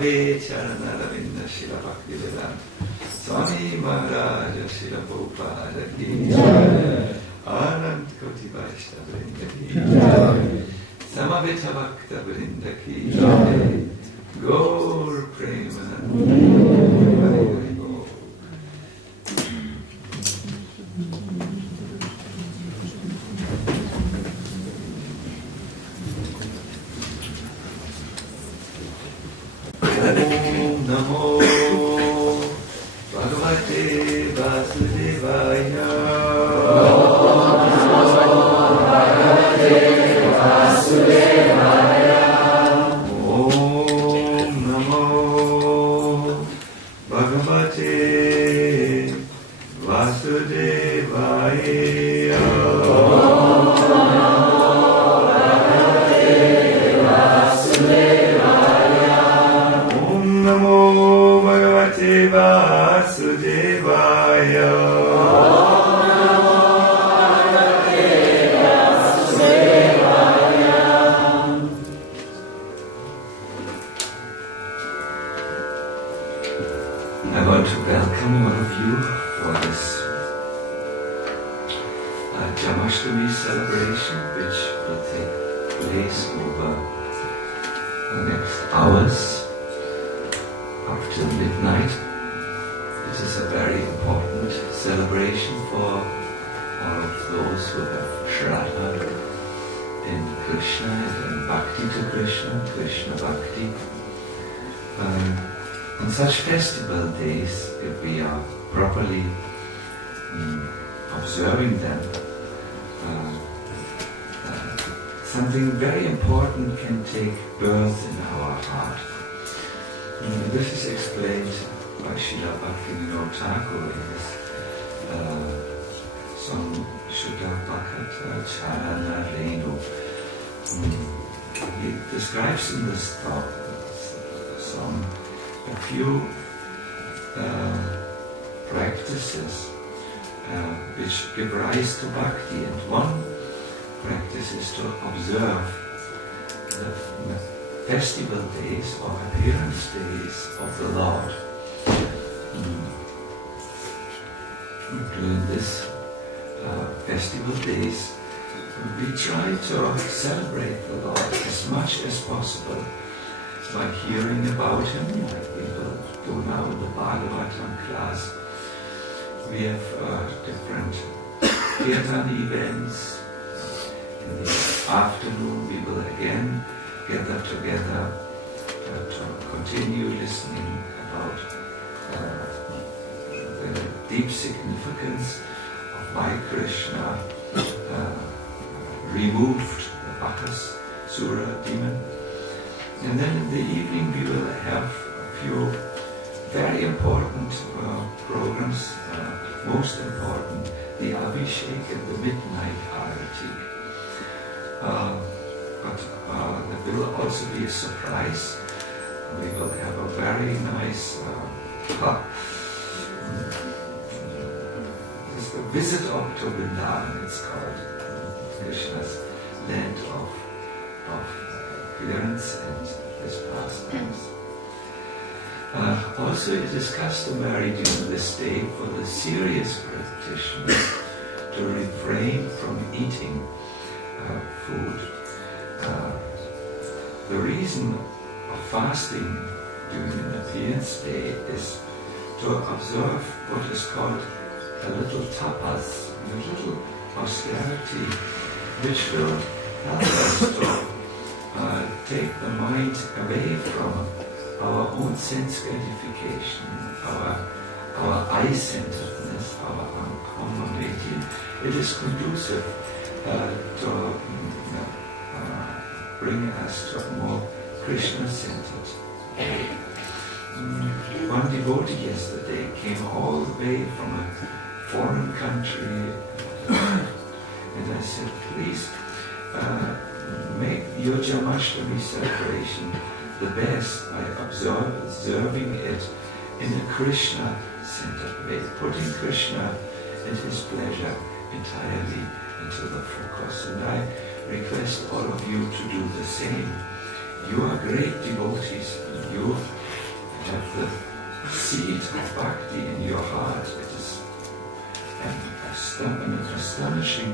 Ave Charanaravinda Shila Bhaktivedanta Swami Maharaja Shila Prabhupada Ki Jai Anand Koti Vaishnava Vrinda Ki Jai Samaveta Bhakta Vrinda Ki Jai Gaur Premanand Hari Bol. Namo Bhagavate Vasudevaya. Om Namo Bhagavate Vasudevaya. I want to welcome all of you for this Janmashtami celebration, which will take place over the next hours up till midnight. This is a very important celebration for all of those who have Shraddha in Krishna and in Bhakti to Krishna, Krishna Bhakti. On such festival days, if we are properly observing them, something very important can take birth in our heart. This is explained by Srila Bhaktivinoda Thakur in his song Shuddha Bhakata Charana Renu. He describes in this song a few practices which give rise to bhakti, and one practice is to observe the festival days or appearance days of the Lord. During this festival days, we try to celebrate the Lord as much as possible by hearing about Him, like we will do now in the Bhagavatam class. We have different kirtan events. In the afternoon we will again gather together to continue listening about the deep significance of why Krishna removed the Bakasura demon. And then in the evening we will have a few very important programs. Most important, the Abhishek and the Midnight Arati. But there will also be a surprise. We will have a very nice it's the visit of to Vrindavan, it's called. Krishna's land of appearance and his pastimes. Also, it is customary during this day for the serious practitioners to refrain from eating food. The reason of fasting during an appearance day is to observe what is called a little tapas, a little austerity, which will help us to take the mind away from our own sense gratification, our eye-centeredness, our ankhomameti. It is conducive to bring us to a more Krishna-centered way. One devotee yesterday came all the way from a foreign country, and I said, please make your Janmashtami celebration the best by observing it in a Krishna-centered way, putting Krishna and his pleasure entirely into the focus. And I request all of you to do the same. You are great devotees. You have the seed of bhakti in your heart. It is an astonishing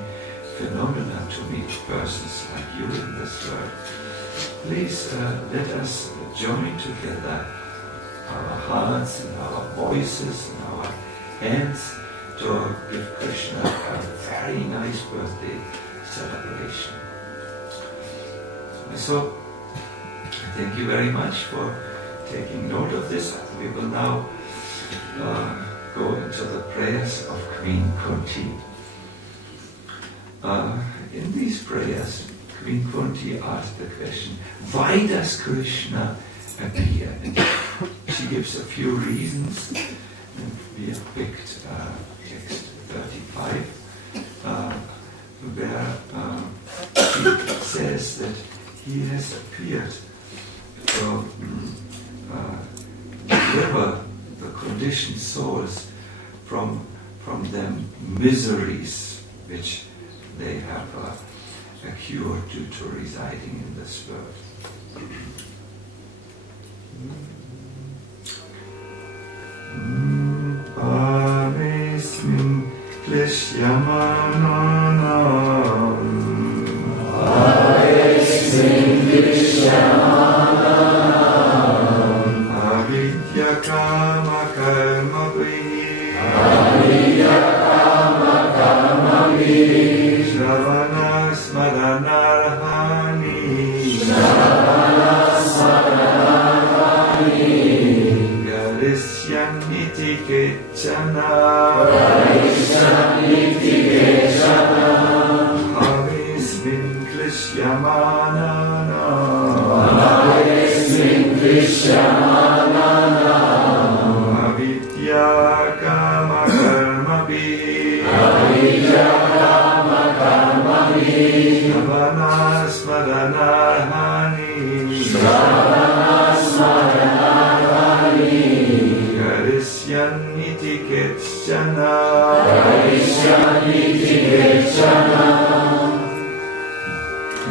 phenomenon to meet persons like you in this world. Please let us join together our hearts and our voices and our hands to give Krishna a very nice birthday celebration. So, thank you very much for taking note of this. We will now go into the prayers of Queen Kunti. In these prayers, Queen Kunti asked the question, why does Krishna appear? And she gives a few reasons, and we have picked text 35, where he says that he has appeared to deliver the conditioned souls from them miseries which they have accrued due to residing in this world. Parismin klishyamananam Parismin klishyamananam Avidya kama karma vi Avidya kama karma vi Shravana smaranarhani Shravana smaranarhani Garisyaniti kechana Garisyaniti kechana Havismin klishyamanana Havismin klishyamanana Avidya kama karma vi Avidya kama karma vi Shravana smaranarhani Shravana smaranarhani Garisyaniti kechana Garisyaniti kechana.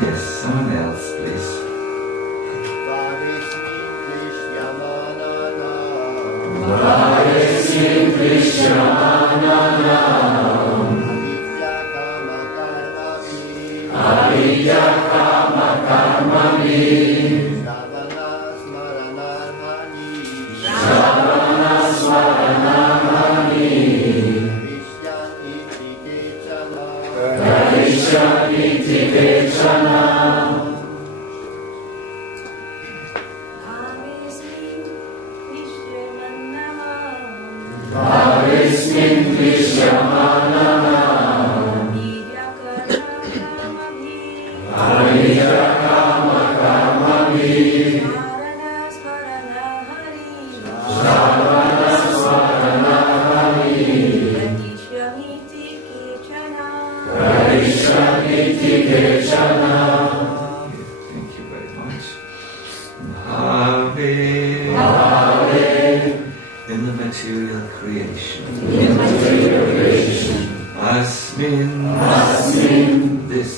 Yes, someone else, please. Varismin Krishyamanana Avidya kama karma vi Shravana smaranarhani Garisyaniti kechana. Varismin Krishyamanana Avidya kama karma vi Shravana smaranarhani Garisyaniti kechana. Thank you very much. Have in the material creation. In material creation. Asmin. This.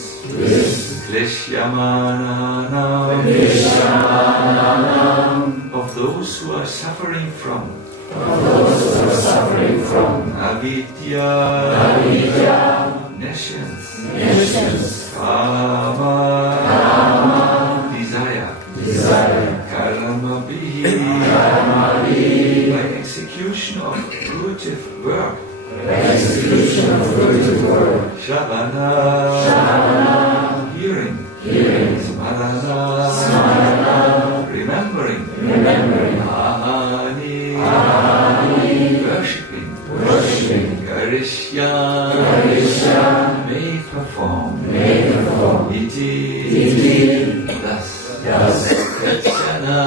Klishyamananam. Of those who are suffering from. Avidya. Nescience. Kama. Desire. Karma by execution of fruitive work. Shravana. Hearing. Smarana. Remembering. Ahani. Worshipping. Karishya. May perform. Iti. Thus. Kechana.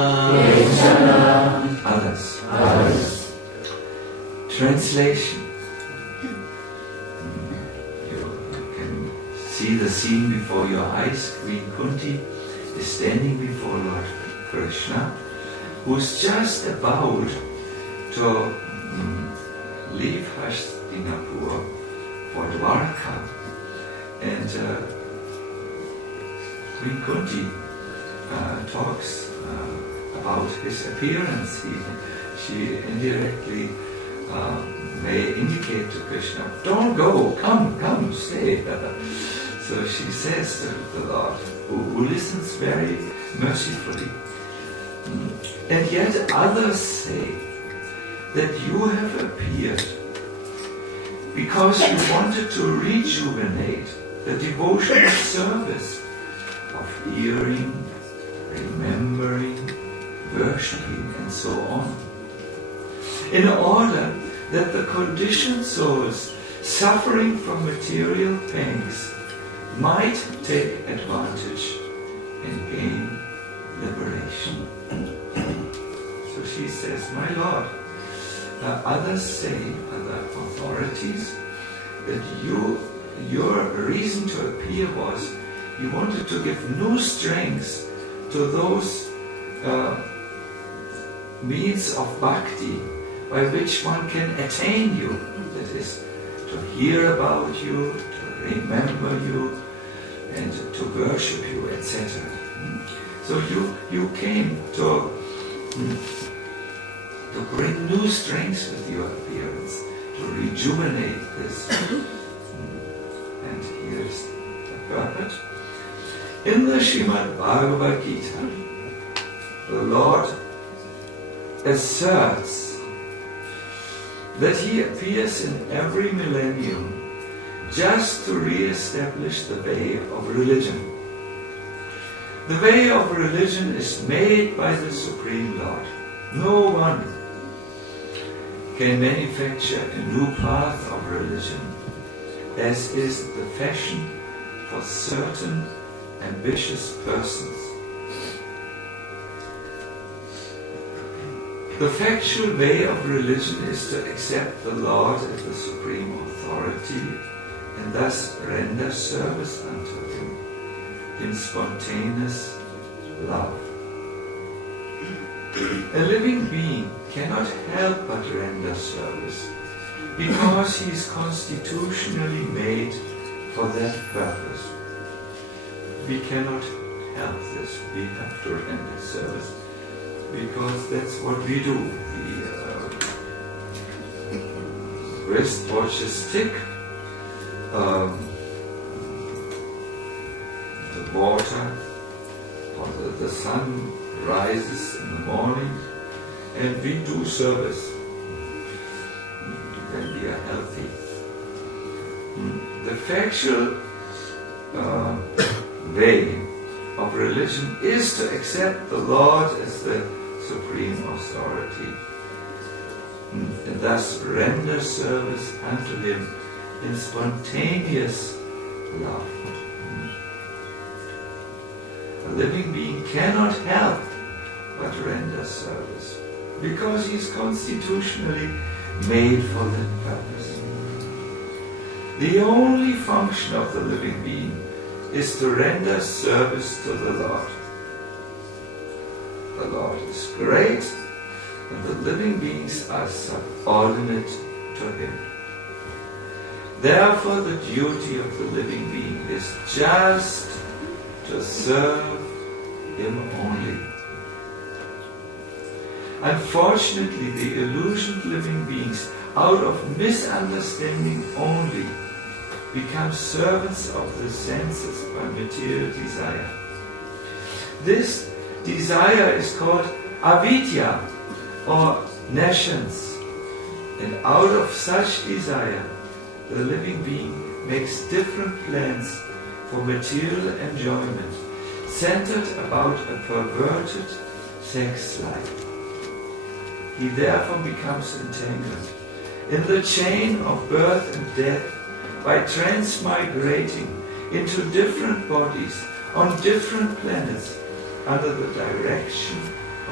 Others. Translation. You can see the scene before your eyes. Queen Kunti is standing before Lord Krishna, who's just about to leave Hastinapur for Dwarka. And Queen Kunti talks about his appearance. She indirectly may indicate to Krishna, don't go, come, stay. So she says to the Lord, who listens very mercifully. And yet others say that you have appeared because you wanted to rejuvenate the devotional service of hearing, remembering, worshipping, and so on, in order that the conditioned souls suffering from material pangs might take advantage and gain liberation. So she says, my Lord, others say, other authorities, that your reason to appear was you wanted to give new strength to those means of bhakti by which one can attain you, that is, to hear about you, to remember you, and to worship you, etc. So you came to bring new strength with your appearance, to rejuvenate this. And here's the purport. In the Srimad Bhagavad Gita, the Lord asserts that he appears in every millennium just to re-establish the way of religion. The way of religion is made by the Supreme Lord. No one can manufacture a new path of religion, as is the fashion for certain ambitious persons. The factual way of religion is to accept the Lord as the supreme authority and thus render service unto him in spontaneous love. A living being cannot help but render service because he is constitutionally made for that purpose. We cannot help this. We have to render service because that's what we do. The wristwatches tick, the water or the sun rises in the morning, and we do service when we are healthy. The factual way of religion is to accept the Lord as the supreme authority and thus render service unto him in spontaneous love. A living being cannot help but render service because he is constitutionally made for that purpose. The only function of the living being is to render service to the Lord. The Lord is great, and the living beings are subordinate to him. Therefore, the duty of the living being is just to serve him only. Unfortunately, the illusioned living beings, out of misunderstanding only, become servants of the senses by material desire. This desire is called avidya, or nescience, and out of such desire the living being makes different plans for material enjoyment centered about a perverted sex life. He therefore becomes entangled in the chain of birth and death by transmigrating into different bodies on different planets under the direction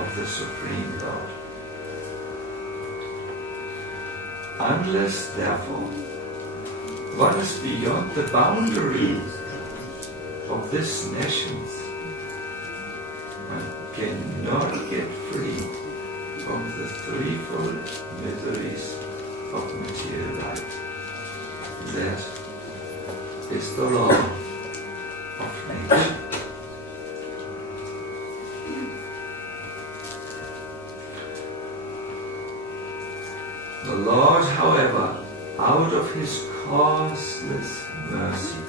of the Supreme Lord. Unless, therefore, one is beyond the boundary of this nescience, one cannot get free from the threefold miseries of material life. That is the law of nature. out of his causeless mercy.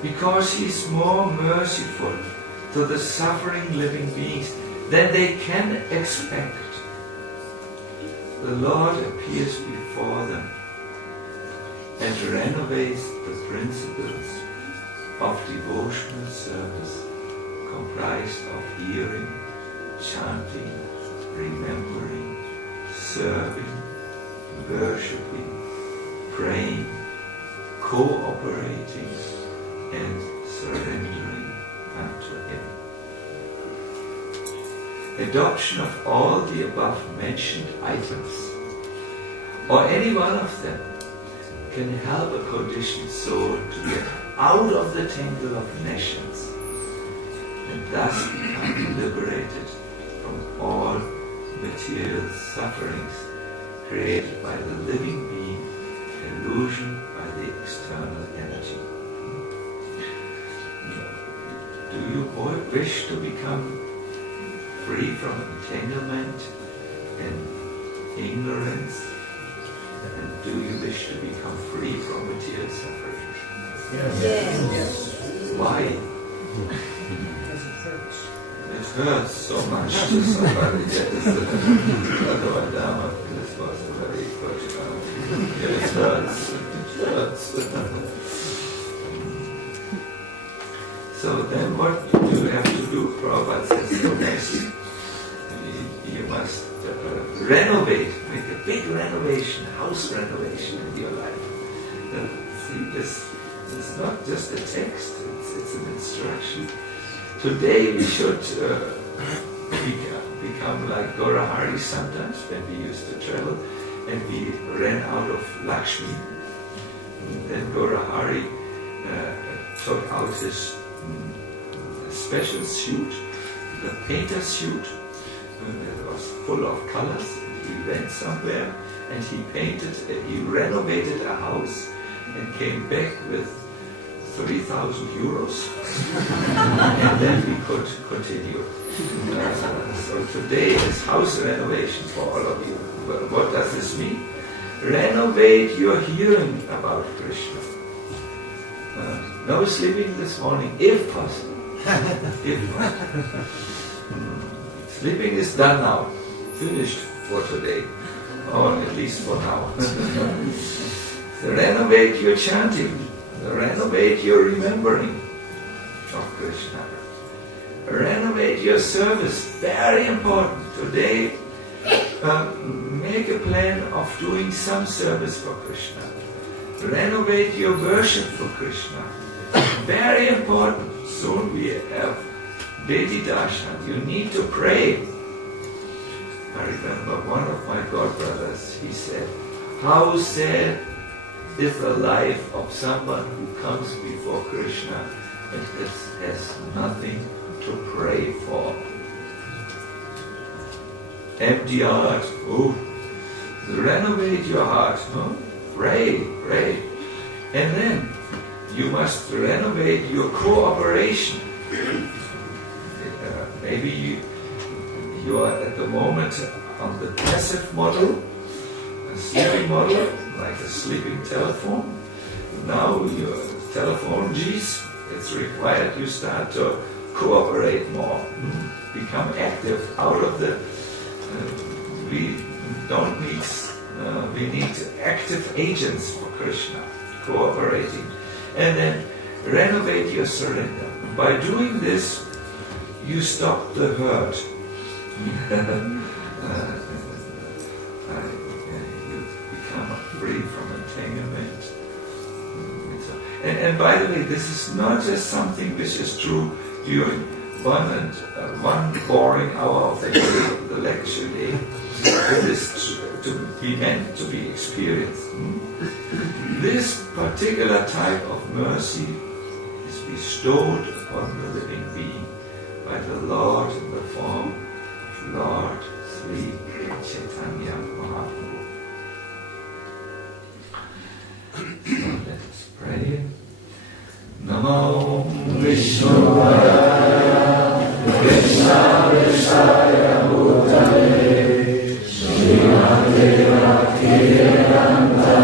Because he is more merciful to the suffering living beings than they can expect, the Lord appears before them and renovates the principles of devotional service comprised of hearing, chanting, remembering, serving, worshipping, praying, cooperating, and surrendering unto Him. Adoption of all the above mentioned items, or any one of them, can help a conditioned soul to get out of the tangle of nations and thus become liberated from all material sufferings created by the living being, illusion by the external energy. Do you wish to become free from entanglement and ignorance? And do you wish to become free from material suffering? Yes. Why? It hurts so much to somebody. Yes, Goloka Dham, this was a very good it hurts. It hurts. So then what do you have to do? Prabhupada says so nicely. You must renovate, make a big renovation, house renovation in your life. See, this is not just a text, it's an instruction. Today we should become like Gaurahari sometimes when we used to travel and we ran out of Lakshmi. And then Gaurahari took out his special suit, the painter's suit. It was full of colors. He went somewhere and he painted, he renovated a house and came back with 3,000 euros. And then we could continue. So today is house renovation for all of you. What does this mean? Renovate your hearing about Krishna. No sleeping this morning, if possible. If possible. Sleeping is done now, finished for today, or at least for now. So renovate your chanting, renovate your remembering of Krishna. Renovate your service, very important. Today, make a plan of doing some service for Krishna. Renovate your worship for Krishna, very important. Soon we have Beti Darshan, you need to pray. I remember one of my godbrothers, he said, how sad is the life of someone who comes before Krishna and has nothing to pray for. Empty heart, renovate your heart, pray. And then you must renovate your cooperation. Maybe you are at the moment on the passive model, a sleeping model, like a sleeping telephone. Now your telephone, it's required you start to cooperate more, become active out of the, we need active agents for Krishna, cooperating. And then renovate your surrender. By doing this, you stop the hurt. You become free from entanglement. And by the way, this is not just something which is true during one boring hour of the lecture day. It is to be meant to be experienced. This particular type of mercy is bestowed upon the living being by the Lord in the form of Lord Sri Chaitanya Mahaprabhu. So let us pray. Namo Vishnuvaya Krishna Vishaya Bhutale Srimate Bhaktivedanta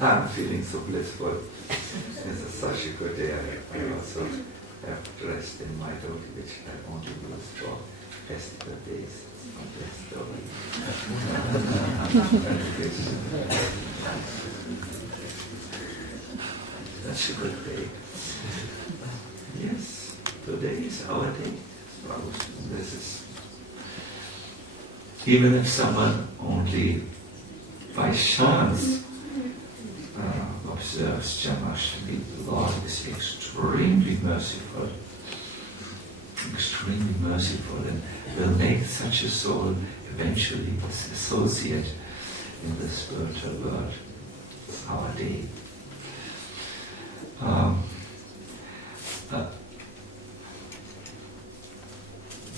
I'm feeling so blissful. It's such a good day. I also have dressed in my dhoti, which I only use for festival days. Such a good day. Yes, today is our day. Well, this is, even if someone only by chance observes Janmashtami, the Lord is extremely merciful, and will make such a soul eventually associate in the spiritual world. It's our day.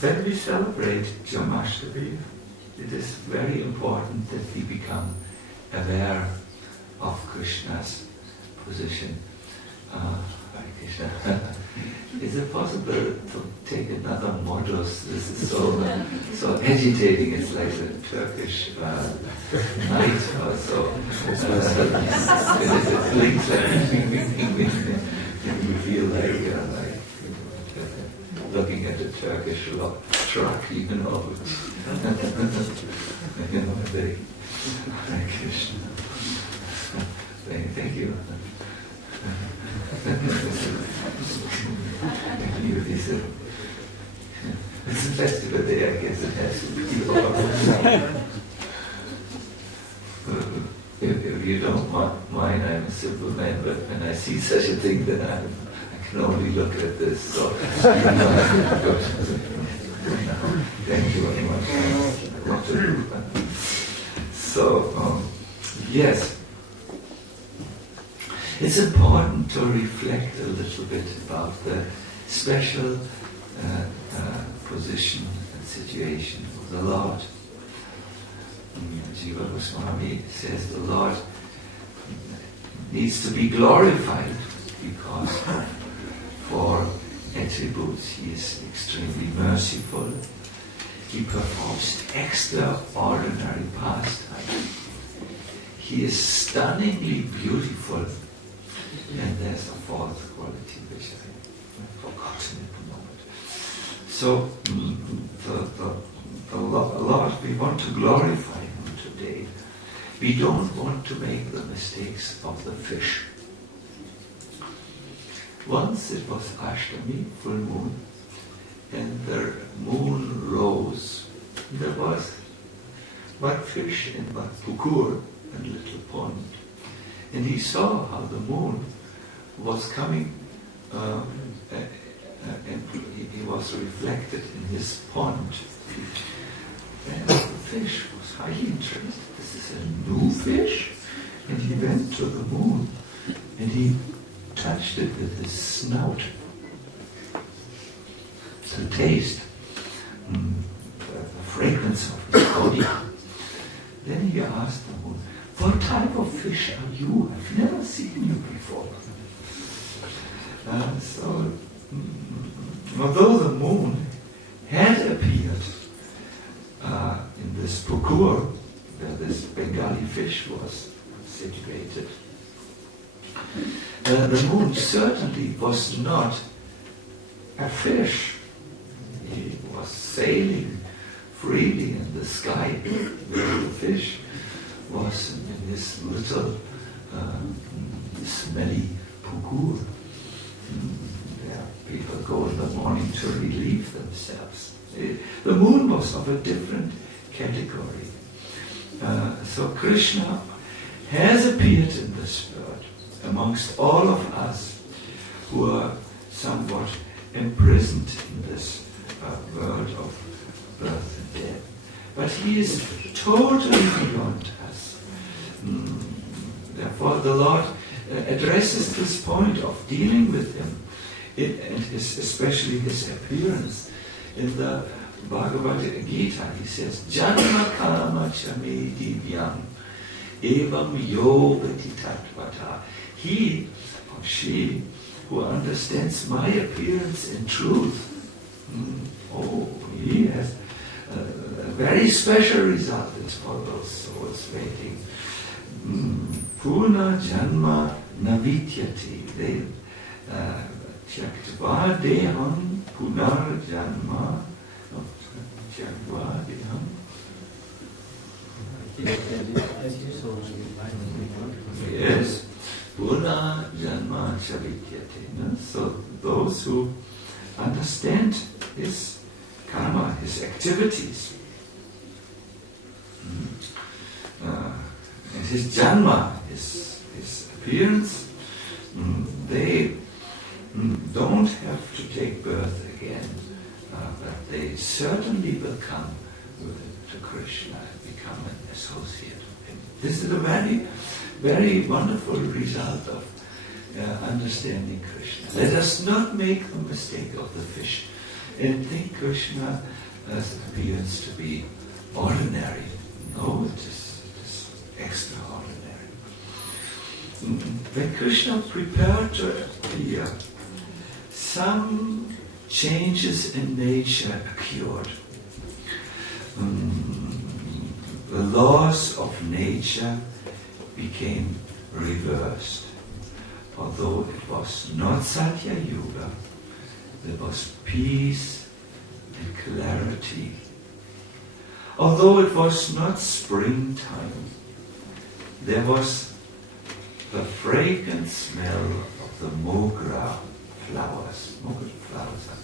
When we celebrate Janmashtami, it is very important that we become aware of Krishna's position. Hare Krishna. Is it possible to take another modus? This is so agitating. It's like a Turkish night or so. It blinks and you feel like looking at a Turkish truck, you know. Very Hare Krishna. Thank you. It's a festival day, I guess it has to be. If you don't mind, I'm a simple man, but when I see such a thing, then I can only look at this. So, thank you very much. So, yes. It's important to reflect a little bit about the special position and situation of the Lord. Jiva Swami says the Lord needs to be glorified because for attributes he is extremely merciful. He performs extraordinary pastimes. He is stunningly beautiful. And there's a fourth quality which I've forgotten at the moment. So, the Lord, we want to glorify Him today. We don't want to make the mistakes of the fish. Once it was Ashtami, full moon, and the moon rose. There was one fish in one pukur, a little pond. And he saw how the moon was coming and he was reflected in his pond. And the fish was highly interested. This is a new fish? And he went to the moon and he touched it with his snout to taste the fragrance of his body. Then he asked the moon, "What type of fish are you? I've never seen you before." So, although the moon had appeared in this pukur, where this Bengali fish was situated, the moon certainly was not a fish. He was sailing freely in the sky, where the fish was in this little smelly pukur. Where people go in the morning to relieve themselves. The moon was of a different category. So Krishna has appeared in this world amongst all of us who are somewhat imprisoned in this world of birth and death. But he is totally beyond us. Therefore the Lord addresses this point of dealing with him, and especially his appearance. In the Bhagavad Gita he says, "Janma kama chame divyam evam yogati tatvata." He or she who understands my appearance in truth, he has a very special result for those souls waiting Puna Janma Navidyati. They Tyaktva Deham Punar Janma Tyaktva Deham. Yes, Puna Janma Chavidyate. So those who understand his karma, his activities, and his janma, his appearance, they don't have to take birth again, but they certainly will come to Krishna and become an associate of him. This is a very, very wonderful result of understanding Krishna. Let us not make the mistake of the fish and think Krishna appears to be ordinary. No, it is extraordinary. When Krishna prepared to appear, some changes in nature occurred. The laws of nature became reversed. Although it was not Satya Yuga, there was peace and clarity. Although it was not springtime, there was the fragrant smell of the mogra flowers. Mogra flowers are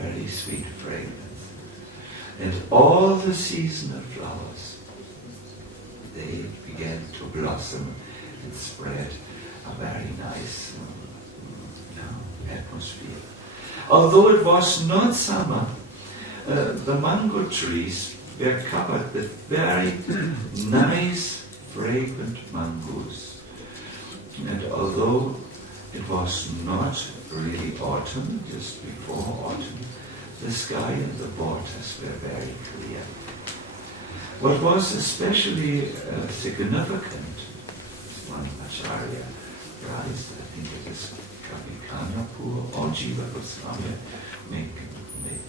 very sweet fragrance. And all the seasonal flowers, they began to blossom and spread a very nice atmosphere. Although it was not summer, the mango trees were covered with very nice, fragrant mangoes. And although it was not really autumn, just before autumn, the sky and the waters were very clear. What was especially significant, one Acharya writes, I think it is Kavikanapur or Jiva Goswami make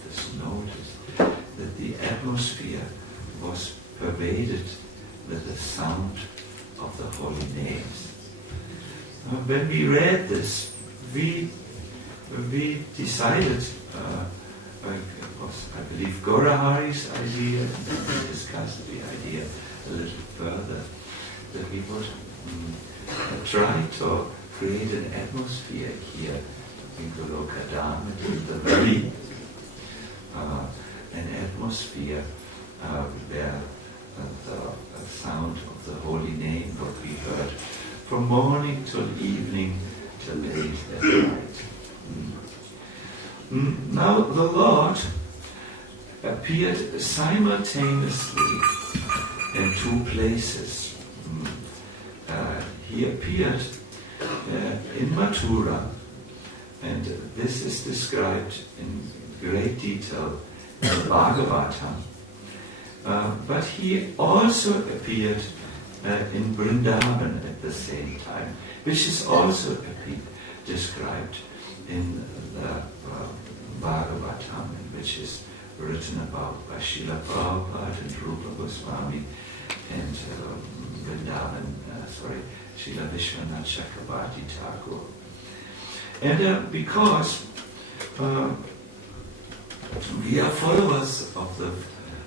this notice, that the atmosphere was pervaded with the sound of the holy names. When we read this, we decided, it was, I believe, Gaurahari's idea, and we discussed the idea a little further, that we would try to create an atmosphere here in Goloka Dham, an atmosphere where the sound of the holy name would be heard from morning till evening till late at night. Now the Lord appeared simultaneously in two places. He appeared in Mathura, and this is described in great detail in Bhagavatam. But he also appeared in Vrindavan at the same time, which is also described in the Bhagavatam, which is written about by Srila Prabhupada and Rupa Goswami and Vrindavan, Srila Vishwanath Chakravarti Thakur. And because we are followers of the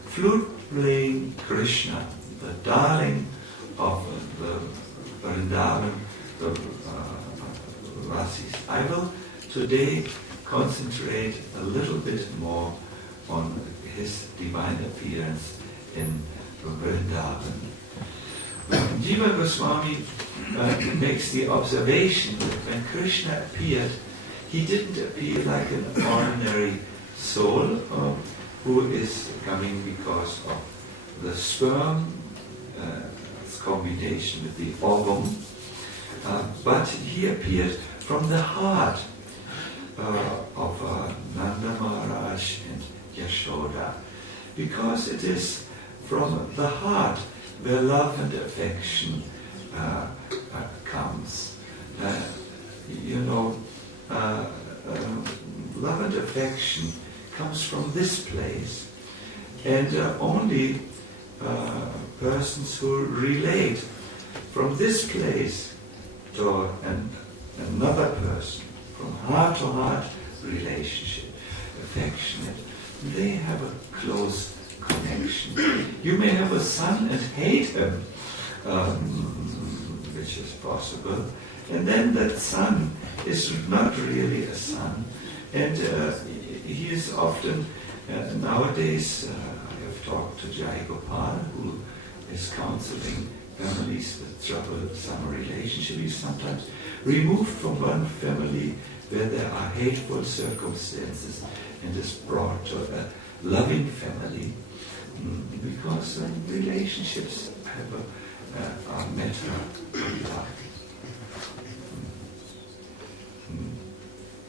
flute-playing Krishna, the darling of the Vrindavan, the Rasis, I will today concentrate a little bit more on his divine appearance in Vrindavan. Jiva Goswami makes the observation that when Krishna appeared, he didn't appear like an ordinary soul who is coming because of the sperm, its combination with the ovum, but he appeared from the heart of Nanda Maharaj and Yashoda, because it is from the heart where love and affection comes. Love and affection comes from this place, and only persons who relate from this place to another person, from heart-to-heart relationship, affectionate, they have a close connection. You may have a son and hate him, which is possible, and then that son is not really a son, and he is often, nowadays, I have talked to Jai Gopal, who is counseling families with troublesome relationship. He's sometimes removed from one family where there are hateful circumstances and is brought to a loving family, because relationships are matter of life.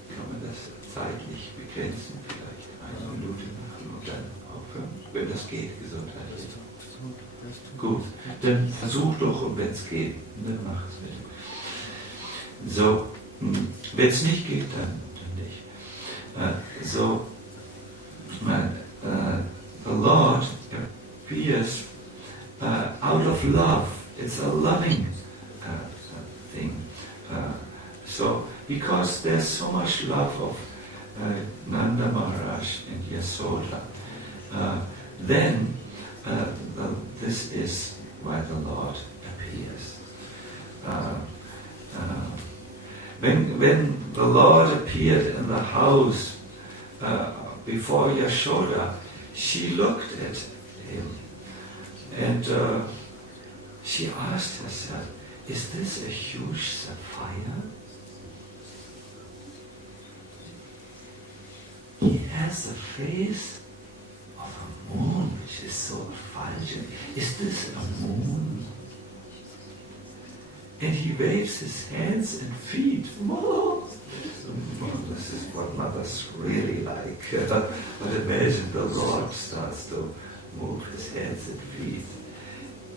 Kann man das zeitlich begrenzen? Vielleicht eine Minute machen und dann aufhören, wenn das geht, gesundheitlich. Gut, dann versuch doch, und wenn es geht, dann mach es nicht. So, wenn es nicht geht, dann nicht. The Lord appears out of love. It's a loving thing. So, because there's so much love of Nanda Maharaj and Yasoda, then this is why the Lord appears. When the Lord appeared in the house before Yashoda, she looked at him and she asked herself, is this a huge sapphire? He has the face of a moon, which is so effulgent. Is this a moon? And he waves his hands and feet. Whoa! This is what mothers really like. But imagine the Lord starts to move his hands and feet.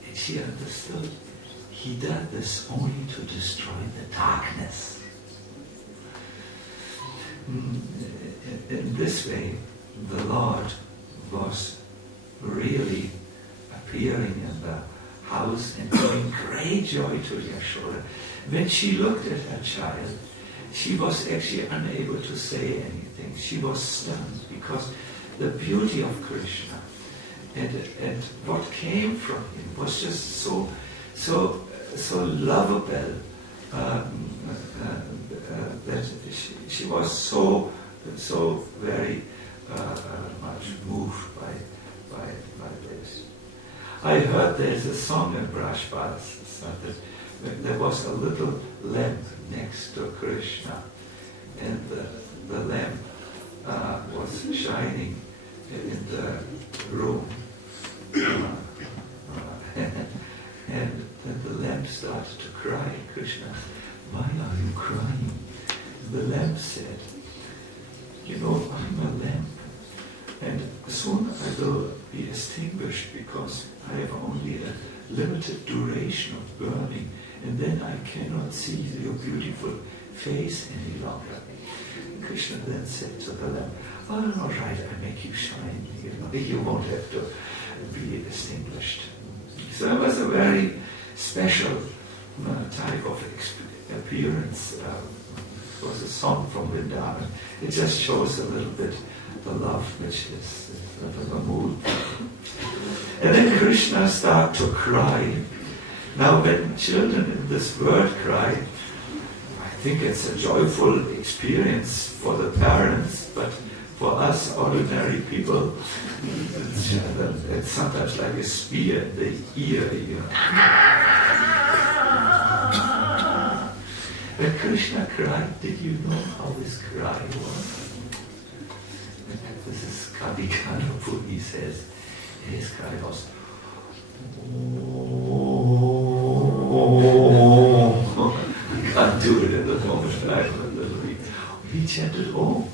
And she understood he did this only to destroy the darkness. In this way, the Lord was really appearing in the house and giving great joy to Yashoda. When she looked at her child, she was actually unable to say anything. She was stunned because the beauty of Krishna and what came from him was just so lovable that she was so very much moved by this. I heard there's a song in Brajbal that there was a little lamp next to Krishna, and the lamp was shining in the room, and then the lamp started to cry. Krishna, why are you crying? The lamp said, you know, I'm a lamp, and soon I will be extinguished because I have only a limited duration of burning, and then I cannot see your beautiful face any longer. And Krishna then said to the lamp, oh, all right, I make you shine, you won't have to be extinguished. So it was a very special type of appearance. It was a song from Vrindavan. It just shows a little bit the love which is the mood. And then Krishna started to cry. Now when children in this world cry, I think it's a joyful experience for the parents, but for us ordinary people, it's sometimes like a spear in the ear. When Krishna cried, did you know how his cry was? This is Kadikana, he says, his cry was, oh. I can't do it at the moment. I'm a little weak. He chanted, oh.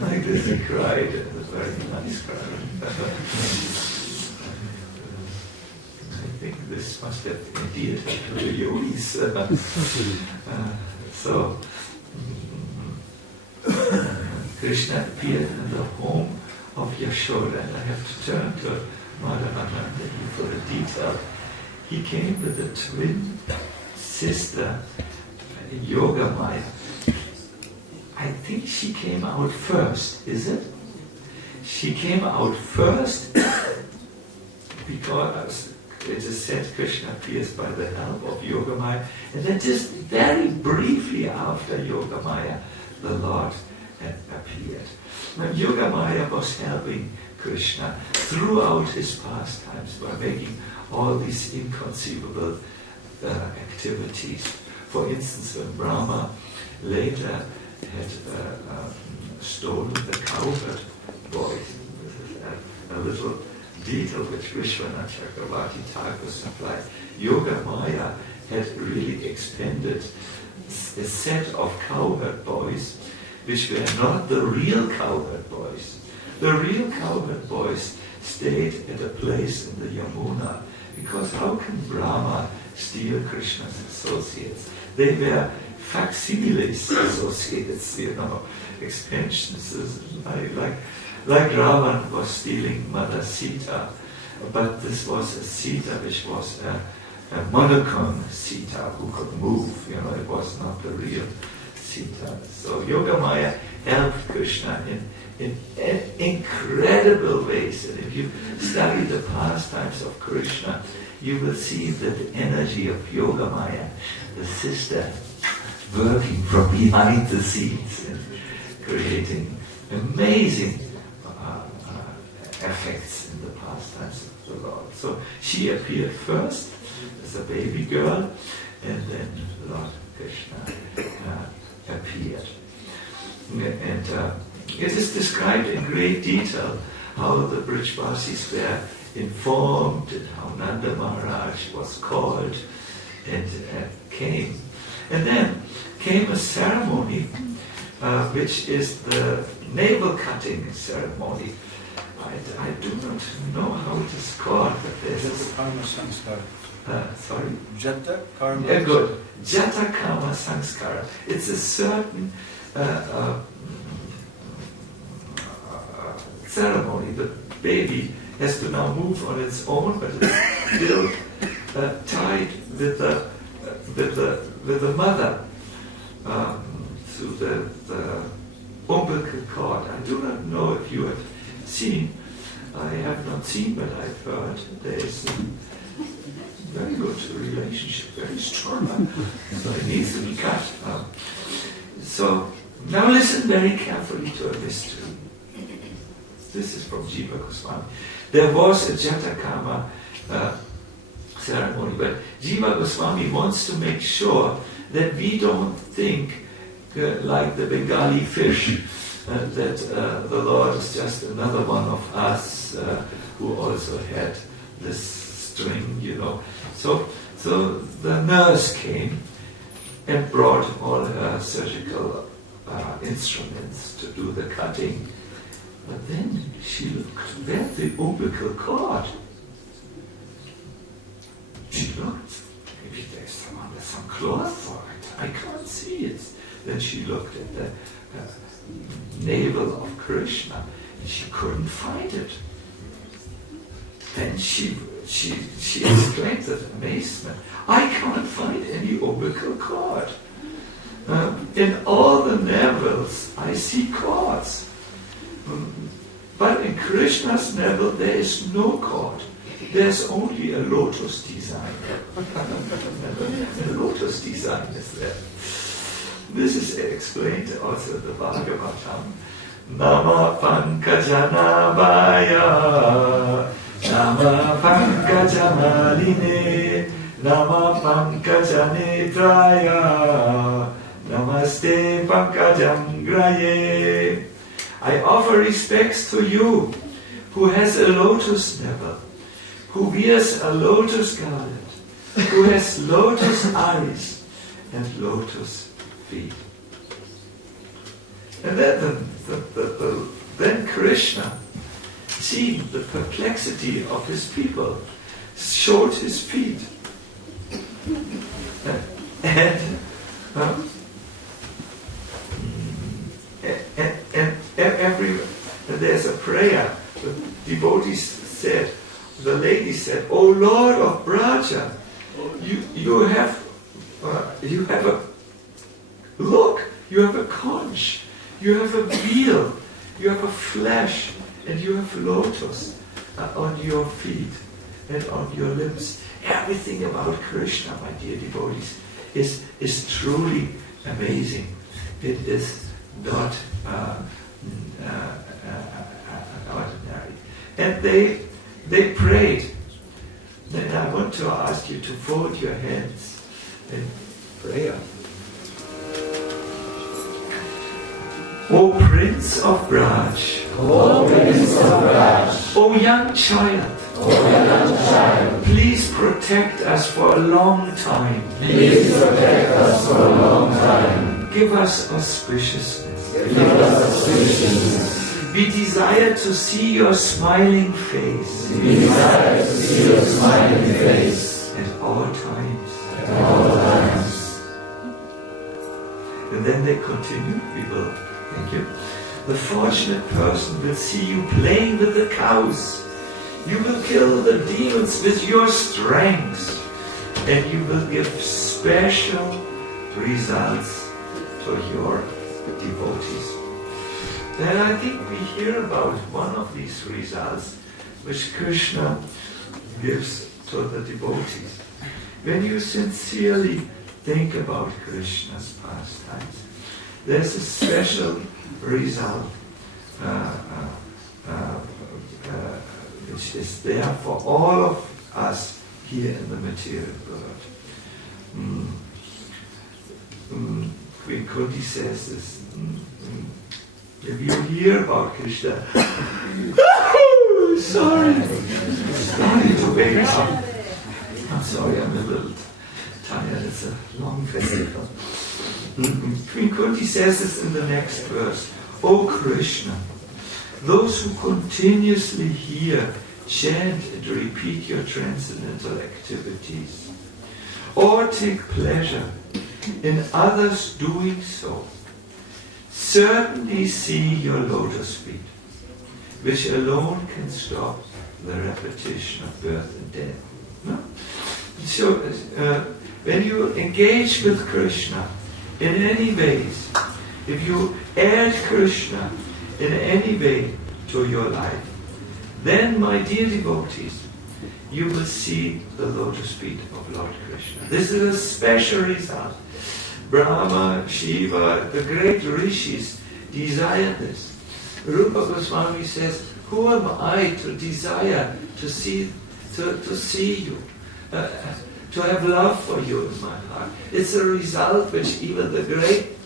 Like this he cried. It was a very nice cry. I think this must have endeared him to the yogis. So Krishna appeared in the home of Yashoda, and I have to turn to Madhavananda for the detail. He came with a twin sister, Yogamaya. I think she came out first, is it? She came out first because it is said Krishna appears by the help of Yogamaya, and then just very briefly after Yogamaya, the Lord appeared. Now Yogamaya was helping Krishna throughout his pastimes by making all these inconceivable activities. For instance, when Brahma later had stolen the cowherd boy, this is a little detail which Vishwanath Chakravarti Thakur supplied. Yogamaya had really expended a set of cowherd boys which were not the real cowherd boys. The real cowherd boys stayed at a place in the Yamuna, because how can Brahma steal Krishna's associates? They were facsimiles associates, extensions, like Ravan was stealing Mother Sita, but this was a Sita which was a monochrome Sita who could move, it was not the real Sita. So Yogamaya helped Krishna in incredible ways, and if you study the pastimes of Krishna, you will see that the energy of Yogamaya, the sister, working from behind the scenes and creating amazing effects in the pastimes of the Lord. So she appeared first as a baby girl, and then Lord Krishna appeared. And it is described in great detail how the Brijvasis were informed and how Nanda Maharaj was called and came. And then came a ceremony which is the navel cutting ceremony. I do not know how it is called, but there's a Karma Sanskara. sorry? Jata Karma. Yeah, good. Jata Karma Sanskara. It's a certain ceremony. The baby has to now move on its own, but it's still tied with the mother through the umbilical cord. I do not know if you have seen. I have not seen, but I've heard there is a very good relationship, very strong. So it needs to be cut. So now listen very carefully to a mystery. This is from Jiva Goswami. There was a Jatakarma ceremony, but Jiva Goswami wants to make sure that we don't think like the Bengali fish, that the Lord is just another one of us who also had this string, So the nurse came and brought all her surgical instruments to do the cutting. But then she looked, where's the umbilical cord? She looked, maybe there's some cloth for it. I can't see it. Then she looked at the navel of Krishna, and she couldn't find it. Then she exclaimed with amazement, I can't find any umbilical cord. In all the navels, I see cords. But in Krishna's navel, there is no cord. There's only a lotus design. The lotus design is there. This is explained also in the Bhagavatam. Nama Pankajanabhaya, Nama Pankajamaline, Nama Pankajanetraya, Namaste Pankajangraye. I offer respects to you, who has a lotus navel, who wears a lotus garland, who has lotus eyes and lotus feet. And then Krishna, seeing the perplexity of his people, showed his feet. And everywhere there's a prayer. The devotees said, said, "Oh Lord of Braja, you have a look, you have a conch, you have a wheel, you have a flesh, and you have lotus on your feet and on your lips." Everything about Krishna, my dear devotees, is truly amazing. It is not ordinary. And they prayed. And I want to ask you to fold your hands in prayer. O Prince of Braj, O Prince of Braj, O young child, please protect us for a long time. Please protect us for a long time. Give us auspiciousness. Give us auspiciousness. We desire to see your smiling face. We desire to see your smiling face at all times. At all times. And then they continue. We will. Thank you. The fortunate person will see you playing with the cows. You will kill the demons with your strength, and you will give special results to your devotees. And I think we hear about one of these results which Krishna gives to the devotees. When you sincerely think about Krishna's pastimes, there's a special result which is there for all of us here in the material world. Queen Kunti says this. If you hear about Krishna, sorry to wake up. I'm sorry, I'm a little tired. It's a long festival. Queen Kunti says this in the next verse. O Krishna, those who continuously hear, chant and repeat your transcendental activities, or take pleasure in others doing so, certainly see your lotus feet, which alone can stop the repetition of birth and death. No? So, when you engage with Krishna in any ways, if you add Krishna in any way to your life, then, my dear devotees, you will see the lotus feet of Lord Krishna. This is a special result. Brahma, Shiva, the great rishis desire this. Rupa Goswami says, who am I to desire to see you, to have love for you in my heart? It's a result which even the great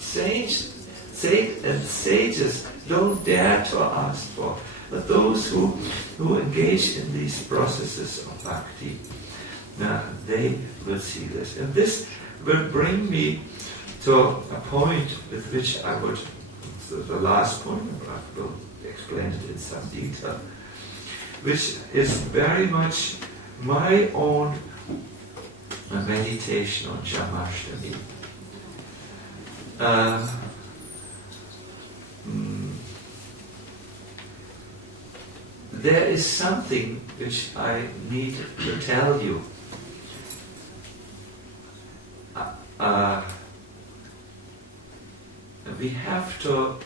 saints and sages don't dare to ask for. But those who engage in these processes of bhakti, they will see this. And this will bring me to a point with which I would, the last point, I will explain it in some detail, which is very much my own meditation on Janmashtami. There is something which I need to tell you. We have to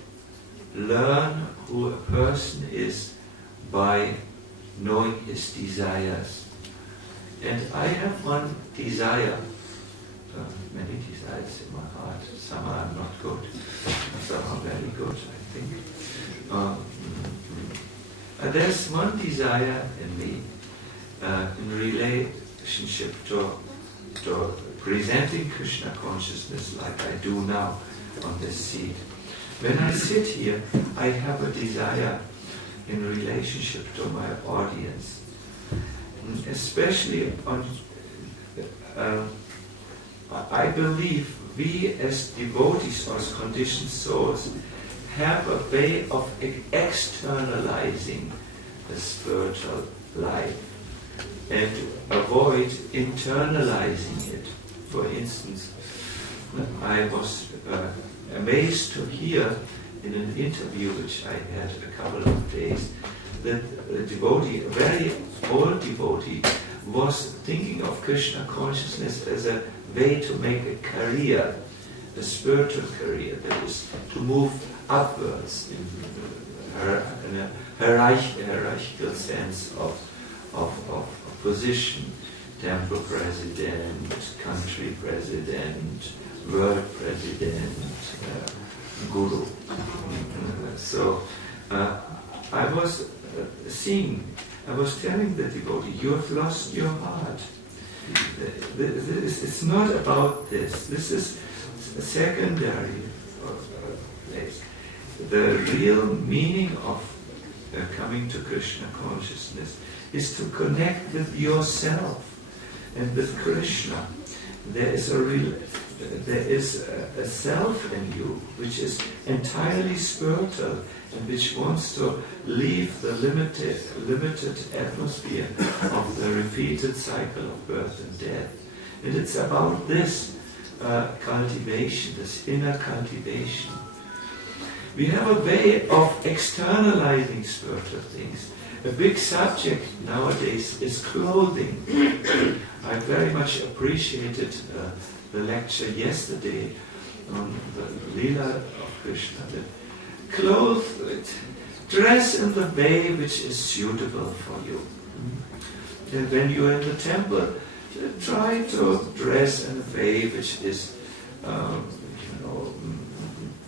learn who a person is by knowing his desires. And I have one desire, many desires in my heart. Some are not good, some are very good, I think. There's one desire in me in relationship to presenting Krishna consciousness like I do now on this seat. When I sit here, I have a desire in relationship to my audience, especially on. I believe we as devotees or as conditioned souls have a way of externalizing the spiritual life and avoid internalizing it. For instance, I was amazed to hear in an interview which I had a couple of days that a devotee, a very old devotee was thinking of Krishna consciousness as a way to make a career, a spiritual career, that is to move upwards in a hierarchical sense of position, temple president, country president, world president, guru. So I was telling the devotee, you have lost your heart. It's not about this. This is a secondary place. The real meaning of coming to Krishna consciousness is to connect with yourself and with Krishna. There is a self in you which is entirely spiritual and which wants to leave the limited atmosphere of the repeated cycle of birth and death. And it's about this cultivation, this inner cultivation. We have a way of externalizing spiritual things. A big subject nowadays is clothing. I very much appreciated the lecture yesterday on the Leela of Krishna. Dress in the way which is suitable for you. And when you are in the temple, try to dress in a way which is,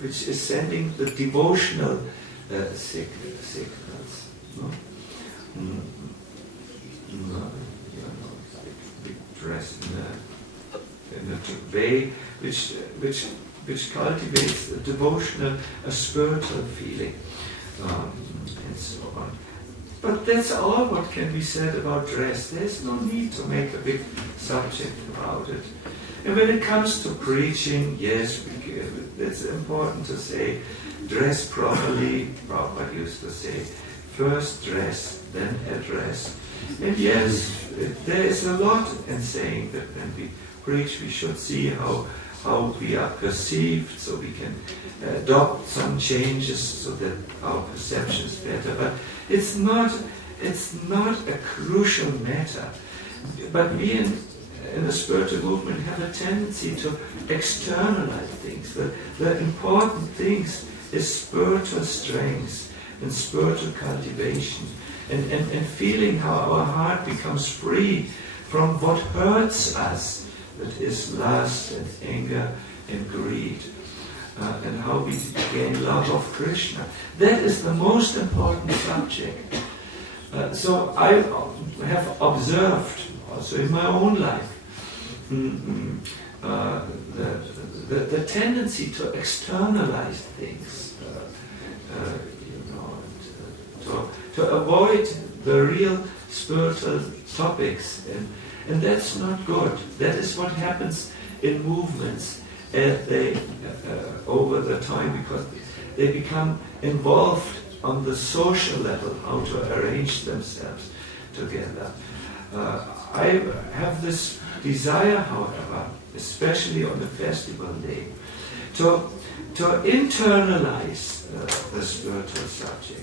which is sending the devotional signals. No? Big dress in a way which cultivates a devotional, a spiritual feeling, and so on. But that's all what can be said about dress. There's no need to make a big subject about it. And when it comes to preaching, yes, it's important to say, dress properly. Prabhupada used to say, first dress, then address. And yes, there is a lot in saying that when we preach, we should see how we are perceived, so we can adopt some changes so that our perception is better. But it's not a crucial matter. But we in the spiritual movement have a tendency to externalize things. The important things is spiritual strength and spiritual cultivation, and feeling how our heart becomes free from what hurts us, that is lust and anger and greed, and how we gain love of Krishna. That is the most important subject. So I have observed also in my own life the tendency to externalize things, to avoid the real spiritual topics, and that's not good. That is what happens in movements they over the time, because they become involved on the social level, how to arrange themselves together. I have this desire, however, especially on the festival day, to internalize the spiritual subject.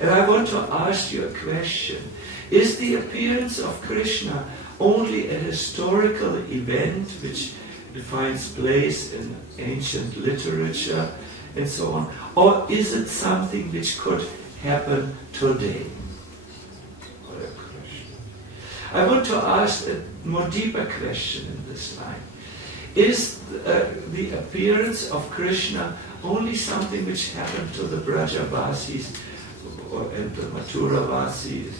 And I want to ask you a question. Is the appearance of Krishna only a historical event which finds place in ancient literature and so on? Or is it something which could happen today? What a question. I want to ask a more deeper question in this line. Is the appearance of Krishna only something which happened to the Brajavasis and the Mathuravasis?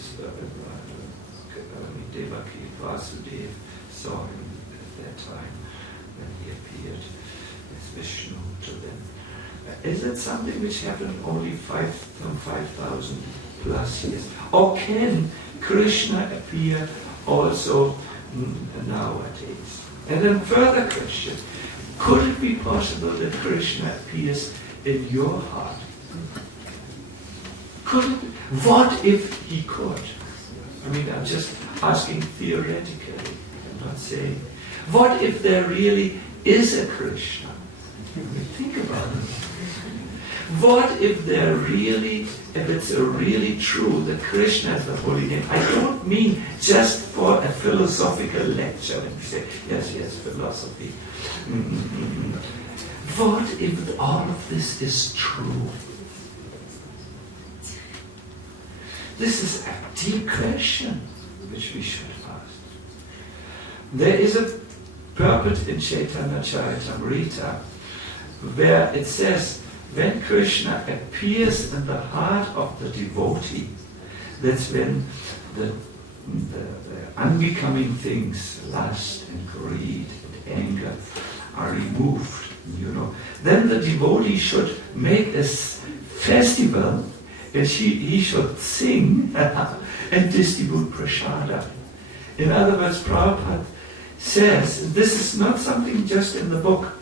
Devaki, Vasudeva saw him at that time when he appeared as Vishnu to them. Is it something which happened only 5,000 plus years? Or can Krishna appear also nowadays? And then further question, could it be possible that Krishna appears in your heart? Could it? What if he could? I mean, I'm just asking theoretically, I'm not saying. What if there really is a Krishna? I mean, think about it. What if there really if it's really true that Krishna is the holy name, I don't mean just for a philosophical lecture when you say, yes, philosophy. What if all of this is true? This is a deep question which we should ask. There is a purport in Chaitanya Charitamrita where it says, when Krishna appears in the heart of the devotee, that's when the unbecoming things, lust and greed and anger, are removed, then the devotee should make a festival, and he should sing and distribute prasada. In other words, Prabhupada says, this is not something just in the book,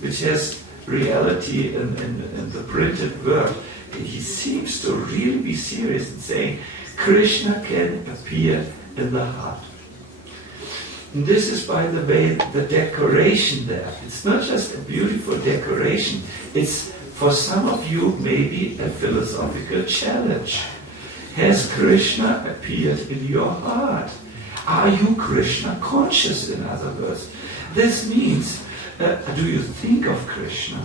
which has reality in the printed word. He seems to really be serious in saying, Krishna can appear in the heart. And this is, by the way, the decoration there. It's not just a beautiful decoration, it's for some of you maybe a philosophical challenge. Has Krishna appeared in your heart? Are you Krishna conscious, in other words? This means, do you think of Krishna?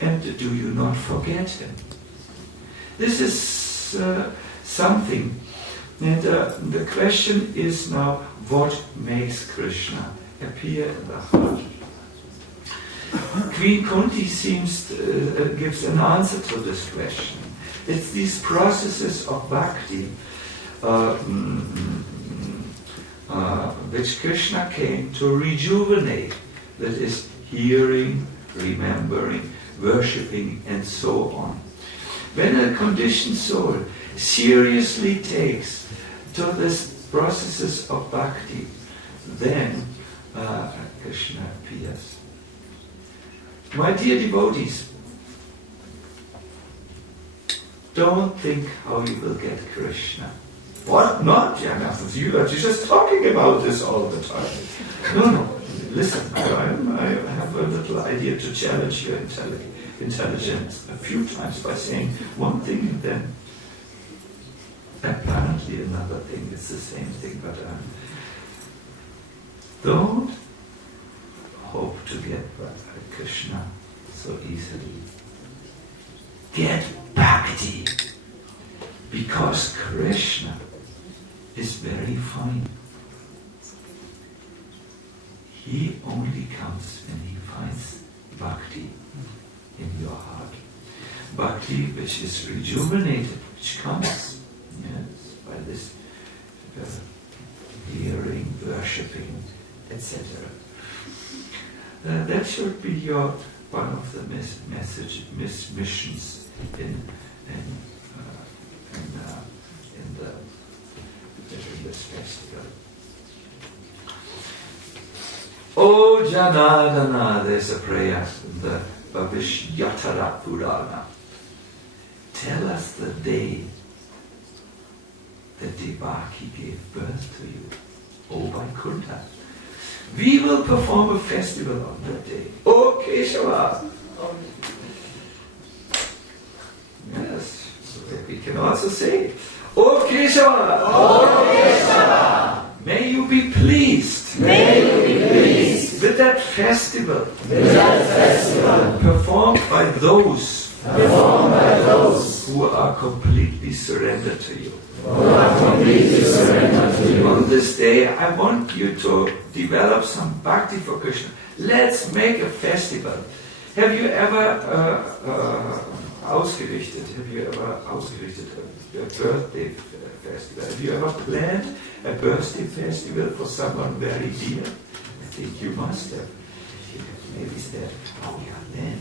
And do you not forget him? This is something. And the question is now, what makes Krishna appear in the heart? Queen Kunti gives an answer to this question. It's these processes of bhakti which Krishna came to rejuvenate. That is, hearing, remembering, worshipping, and so on. When a conditioned soul seriously takes to these processes of bhakti, then Krishna appears. My dear devotees, don't think how you will get Krishna. What not? You are just talking about this all the time. No. Listen, I have a little idea to challenge your intelligence a few times by saying one thing and then apparently another thing. It's the same thing, but don't hope to get Krishna so easily. Get bhakti, because Krishna is very fine. He only comes when he finds bhakti in your heart. Bhakti which is rejuvenated, which comes by this hearing, worshipping, etc. That should be one of the missions in this festival. Oh Janardana, there's a prayer in the Bhavishyatara Purana. Tell us the day that Devaki gave birth to you, O Vaikuntha. We will perform a festival on that day. O Keshava. Yes, so that we can also say, O Keshava. O Keshava. May you be pleased. May you be pleased with that festival. With that festival. Performed by those. Performed by those who are completely surrendered to you. Who are completely surrendered to you. On this day, I want you to develop some bhakti for Krishna. Let's make a festival. Have you ever ausgerichtet a birthday festival? Have you ever planned a birthday festival for someone very dear? I think you must have. Maybe said, then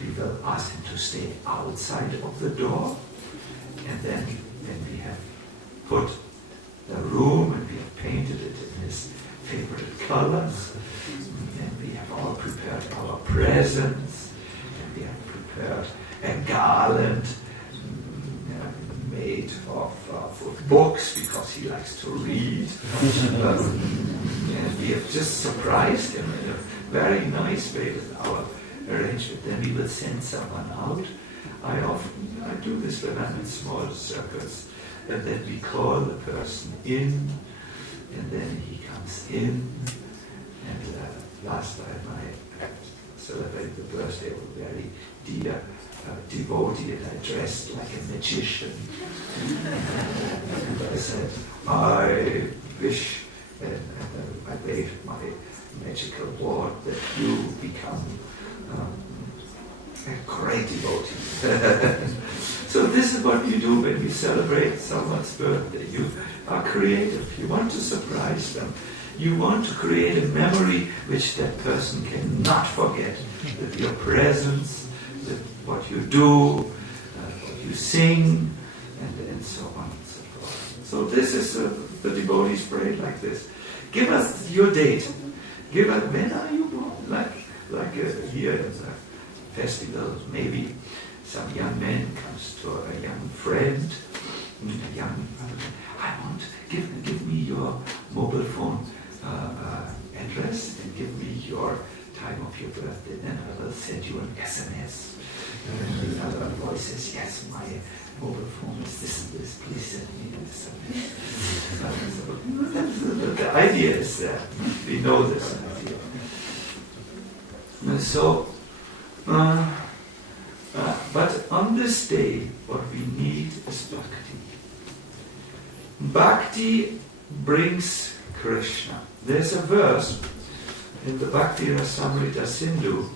we will ask him to stay outside of the door. And then when we have put the room and we have painted it in his favorite colors, and we have all prepared our presents, and we have prepared a garland made of books because he likes to read. And we have just surprised him in a very nice way with our arrangement. Then we will send someone out I do this when I'm in small circles, and then we call the person in, and then he comes in. And last time I celebrated the birthday of a very dear devotee, and I dressed like a magician. And I said, I wish, and I waved my magical wand, that you become a great devotee. So this is what you do when we celebrate someone's birthday. You are creative. You want to surprise them. You want to create a memory which that person cannot forget. With your presence, with what you do, what you sing, and so on and so forth. So this is the devotees pray like this. Give us your date. Give us, when are you born? Like here in the festival, maybe some young man comes to a young friend, I want, give me your mobile phone address and give me your time of your birthday, then I will send you an SMS. And the other voice says, yes, my mobile phone is this and this, please send me an SMS. The idea is that we know this idea. And so, but on this day, what we need is bhakti. Bhakti brings Krishna. There's a verse in the Bhakti Rasamrita Sindhu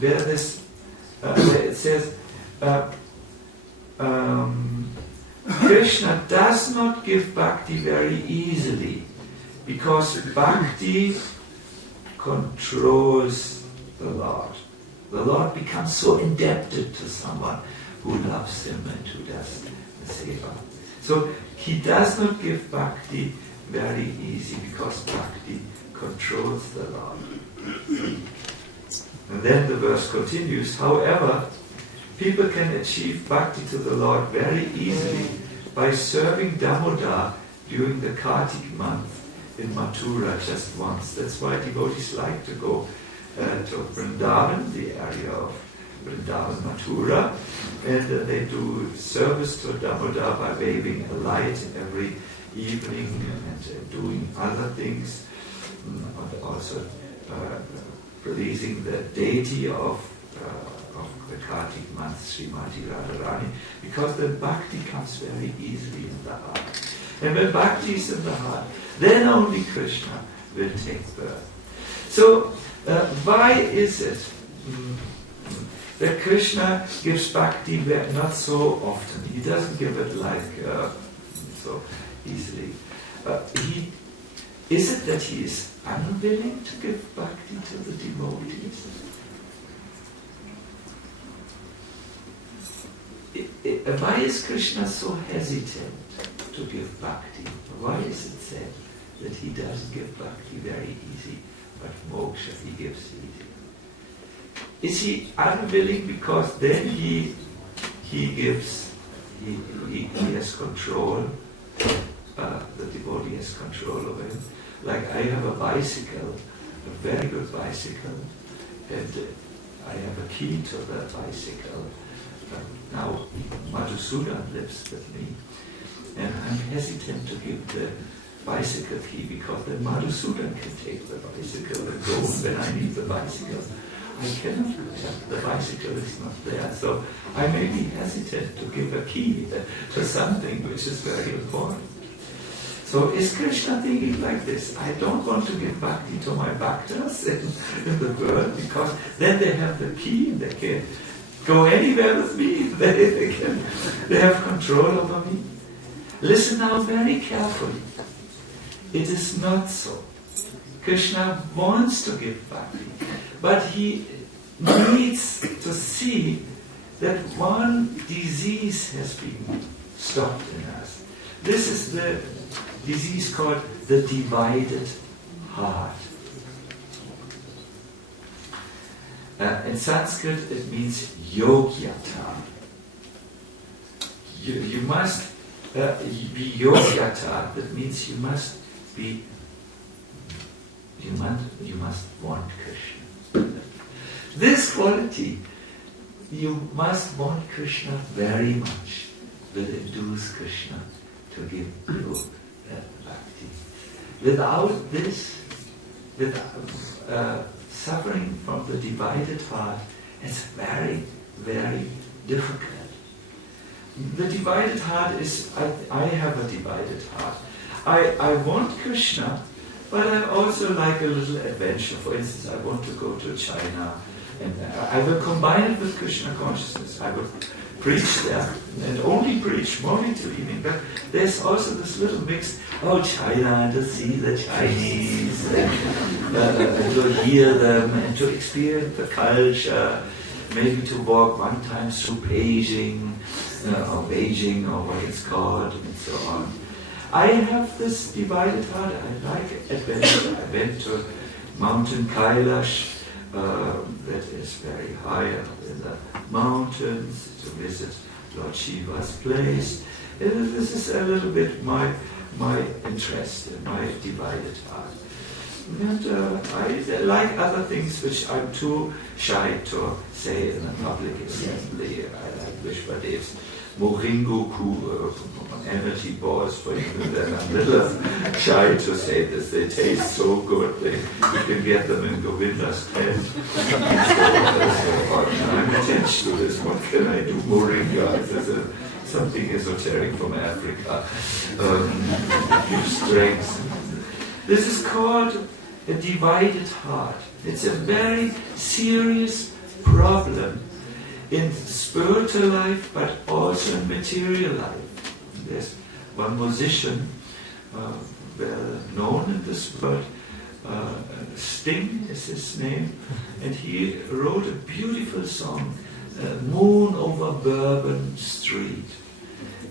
where this where it says Krishna does not give bhakti very easily because bhakti controls the Lord. The Lord becomes so indebted to someone who loves him and who does the seva. So he does not give bhakti very easy because bhakti controls the Lord. And then the verse continues, however, people can achieve bhakti to the Lord very easily by serving Damodar during the Kartik month in Mathura just once. That's why devotees like to go to Vrindavan, the area of Vrindavan, Mathura, and they do service to Damodar by waving a light every evening and doing other things, and also pleasing the deity of the Kartik month, Srimati Radharani, because the bhakti comes very easily in the heart. And when bhakti is in the heart, then only Krishna will take birth. So, why is it that Krishna gives bhakti not so often? He doesn't give it like so easily. Is it that he is unwilling to give bhakti to the devotees? Why is Krishna so hesitant to give bhakti? Why is it said that he doesn't give bhakti very easy, but moksha he gives easy? Is he unwilling because then he has control, the devotee has control over him? Like I have a bicycle, a very good bicycle, and I have a key to the bicycle. Now Madhusudan lives with me, and I'm hesitant to give the bicycle key because then Madhusudan can take the bicycle and go when I need the bicycle. I cannot, the bicycle is not there, so I may be hesitant to give a key to something which is very important. So is Krishna thinking like this? I don't want to give bhakti to my bhaktas in the world because then they have the key and they can go anywhere with me. They have control over me. Listen now very carefully. It is not so. Krishna wants to give bhakti, but he needs to see that one disease has been stopped in us. This is the disease called the divided heart. In Sanskrit it means yogyata. You must be yogyata. That means you must be. You must want Krishna. This quality you must want Krishna very much, will induce Krishna to give you bhakti. Without this, suffering from the divided heart, it's very, very difficult. The divided heart is, I have a divided heart. I want Krishna, but I also like a little adventure. For instance, I want to go to China, and I will combine it with Krishna consciousness. I will preach there, and only preach, morning to evening. But there's also this little mix, China, to see the Chinese, and to hear them, and to experience the culture, maybe to walk one time through Beijing, or what it's called, and so on. I have this divided heart. I like adventure. I went to Mountain Kailash, that is very high up in the mountains, to visit Lord Shiva's place. This is a little bit my interest, my divided heart. And I like other things which I'm too shy to say in a public assembly. I like Vishwadev's Moringo energy balls, for instance, and I'm a little shy to say this. They taste so good. You can get them in Govinda's tent. I'm attached to this. What can I do? Moringa. This is something esoteric from Africa. Gives strength. This is called a divided heart. It's a very serious problem in spiritual life, but also in material life. There's one musician, well known in this world, Sting is his name, and he wrote a beautiful song, Moon Over Bourbon Street.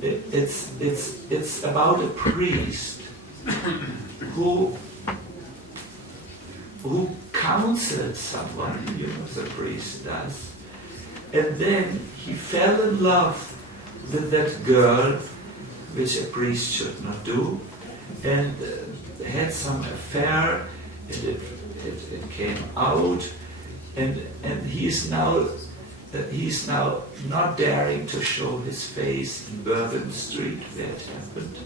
It's about a priest who counseled someone, the priest does, and then he fell in love with that girl, which a priest should not do, and had some affair, and it came out, and he's now not daring to show his face in Bourbon Street where it happened.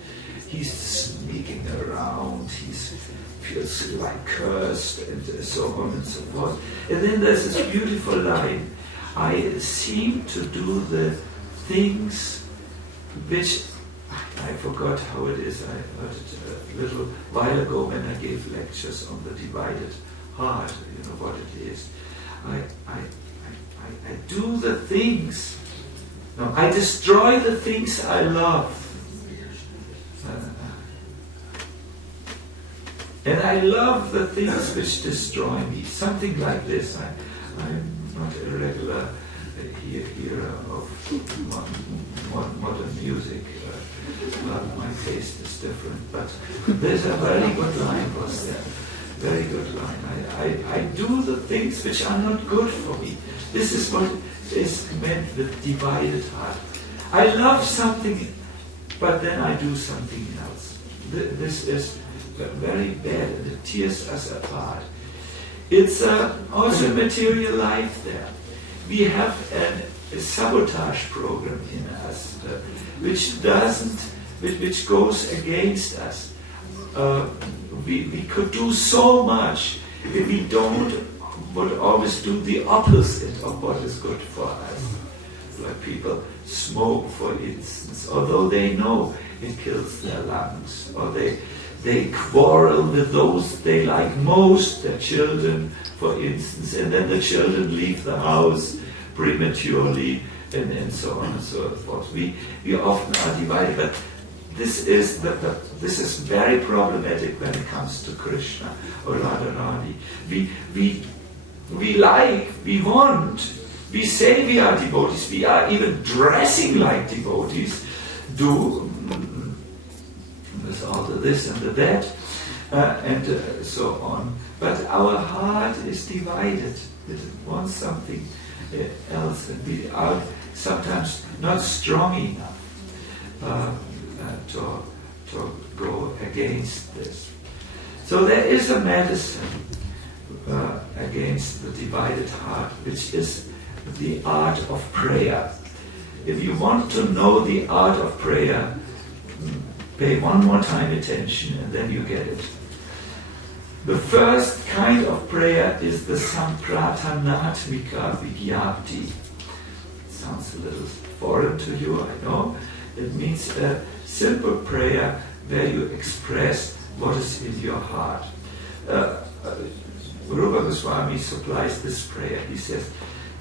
He's sneaking around, he feels like cursed, and so on and so forth. And then there's this beautiful line, I seem to do the things which, I forgot how it is, I heard it a little while ago when I gave lectures on the divided heart, what it is. I do the things, no, I destroy the things I love. And I love the things which destroy me. Something like this. I'm not a regular hearer of modern music. My taste is different. But there's a very good line was there. Very good line. I do the things which are not good for me. This is what is meant with divided heart. I love something, but then I do something else. This is very bad, and it tears us apart. It's also material life there. We have a sabotage program in us, which goes against us. We could do so much if we would always do the opposite of what is good for us. Like people smoke, for instance, although they know it kills their lungs, or they quarrel with those they like most, their children, for instance, and then the children leave the house prematurely, and so on and so forth. We often are divided, but this is very problematic when it comes to Krishna or Radharani. We want, we say we are devotees, we are even dressing like devotees, do with all the this and the that, and so on. But our heart is divided. It wants something else, and we are sometimes not strong enough to go against this. So there is a medicine against the divided heart, which is the art of prayer. If you want to know the art of prayer, pay one more time attention and then you get it. The first kind of prayer is the Samprathanatmika Vidyapti. Sounds a little foreign to you, I know. It means a simple prayer where you express what is in your heart. Goloka Dham supplies this prayer. He says,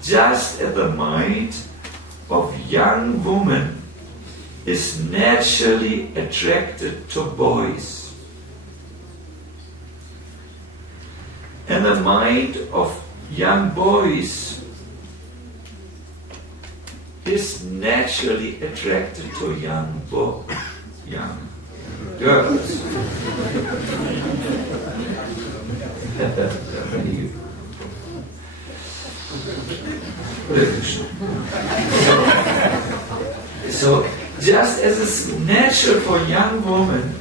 just as the mind of young woman is naturally attracted to boys, and the mind of young boys is naturally attracted to young girls. So, just as it's natural for a young woman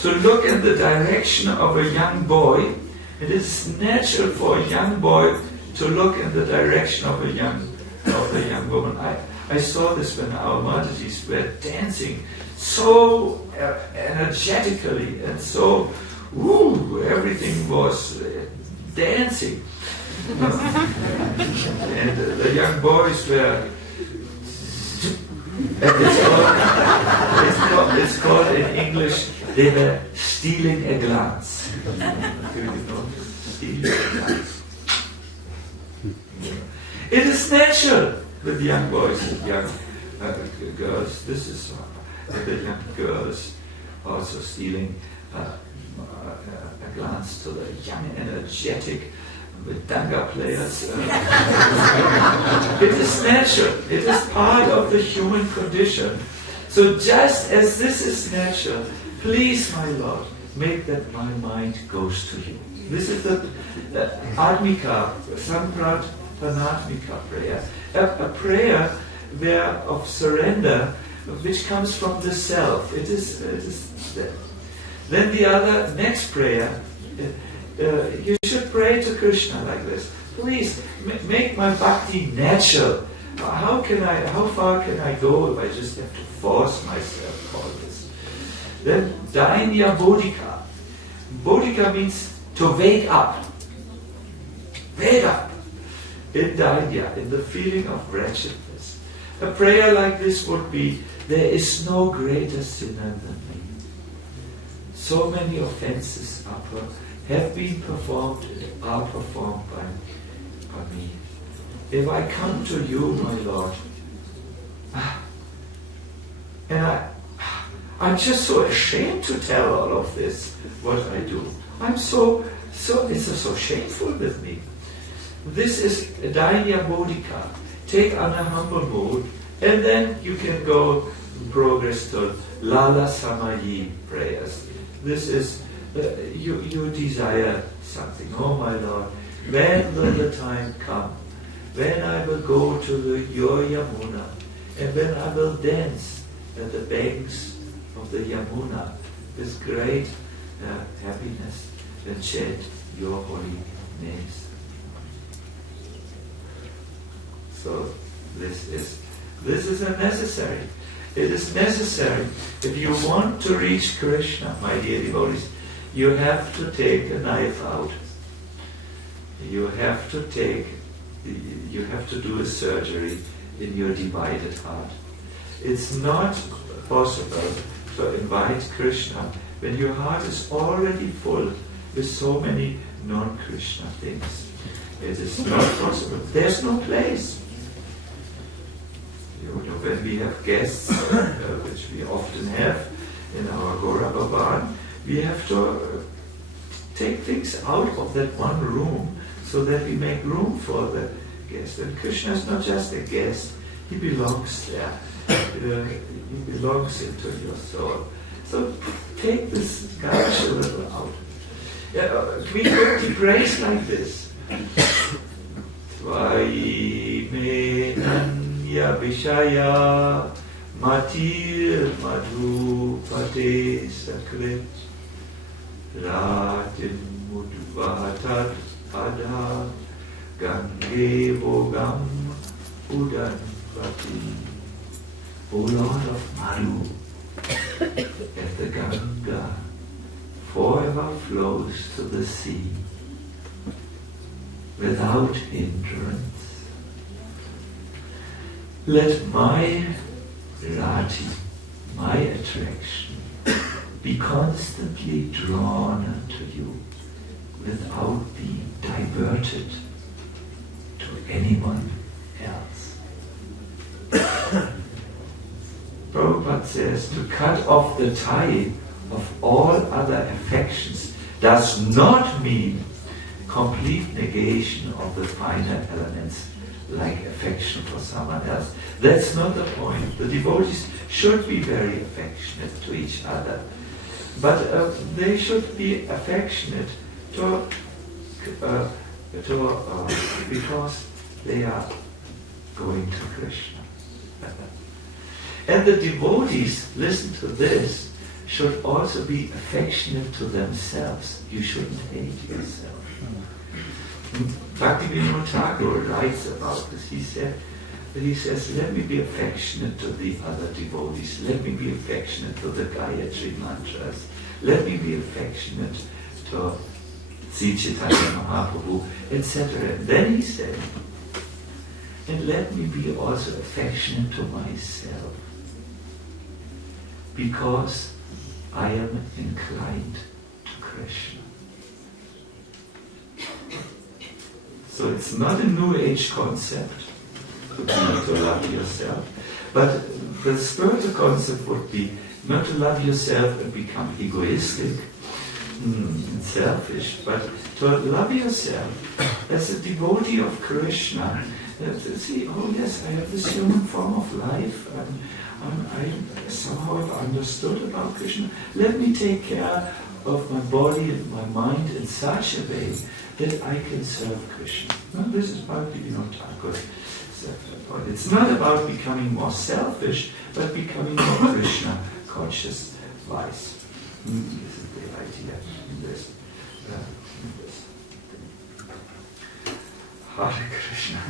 to look in the direction of a young boy, it is natural for a young boy to look in the direction of a young woman. I saw this when our Matatis were dancing so energetically and so, everything was dancing. And the young boys were, it's called in English, they were stealing a glance. Do you know? Stealing a glance. It is natural with young boys and young girls. This is the young girls also stealing a glance to the young, energetic Danga players. It is natural. It is part of the human condition. So just as this is natural, please, my Lord, make that my mind goes to you. This is the Atmika, Samprathanatmika prayer. A prayer of surrender, which comes from the self. It is there. Then the next prayer, you should pray to Krishna like this. Please make my bhakti natural. How far can I go if I just have to force myself all this? Then Dainya Bodhika. Bodhika means to wake up. Wake up. In Dainya, in the feeling of wretchedness. A prayer like this would be, there is no greater sinner than me. So many offenses have been performed and are performed by me. If I come to you, my Lord, and I'm just so ashamed to tell all of this, what I do. It's so shameful with me. This is Dainya Bodhika. Take on a humble mood, and then you can go progress to Lala Samayi prayers. This is, you desire something. Oh my Lord, when will the time come when I will go to your Yamuna, and when I will dance at the banks of the Yamuna with great happiness and chant your holy names. So this is a necessary. It is necessary. If you want to reach Krishna, my dear devotees, you have to take a knife out. You have to do a surgery in your divided heart. It's not possible to invite Krishna when your heart is already full with so many non-Krishna things. It is not possible. There's no place. When we have guests, which we often have in our Gora Bhavan, we have to take things out of that one room so that we make room for the guest. And Krishna is not just a guest, he belongs there. He belongs into your soul. So take this garbage a little out. We could praise like this. Ya Vishaya Matir Madhu Pate Sakrit Ratin Mudvatat Adha Gange Bogam Udan Vati, O Lord of Maru, if the Ganga forever flows to the sea without hindrance, let my rati, my attraction, be constantly drawn unto you without being diverted to anyone else. Prabhupada says to cut off the tie of all other affections does not mean complete negation of the finer elements like affection for someone else. That's not the point. The devotees should be very affectionate to each other, but they should be affectionate because they are going to Krishna. And the devotees, listen to this, should also be affectionate to themselves. You shouldn't hate yourself. Bhaktivinoda Thakur writes about this. He says, let me be affectionate to the other devotees. Let me be affectionate to the Gayatri mantras. Let me be affectionate to Sri Chaitanya Mahaprabhu, etc. And then he said, and let me be also affectionate to myself, because I am inclined to Krishna. So it's not a New Age concept to love yourself, but the spiritual concept would be not to love yourself and become egoistic and selfish, but to love yourself as a devotee of Krishna. See, oh yes, I have this human form of life, I somehow have understood about Krishna. Let me take care of my body and my mind in such a way that I can serve Krishna. No, this is Bhaktivinoda Thakur. It's not about becoming more selfish, but becoming more Krishna conscious wise. This is the idea in this. Hare Krishna.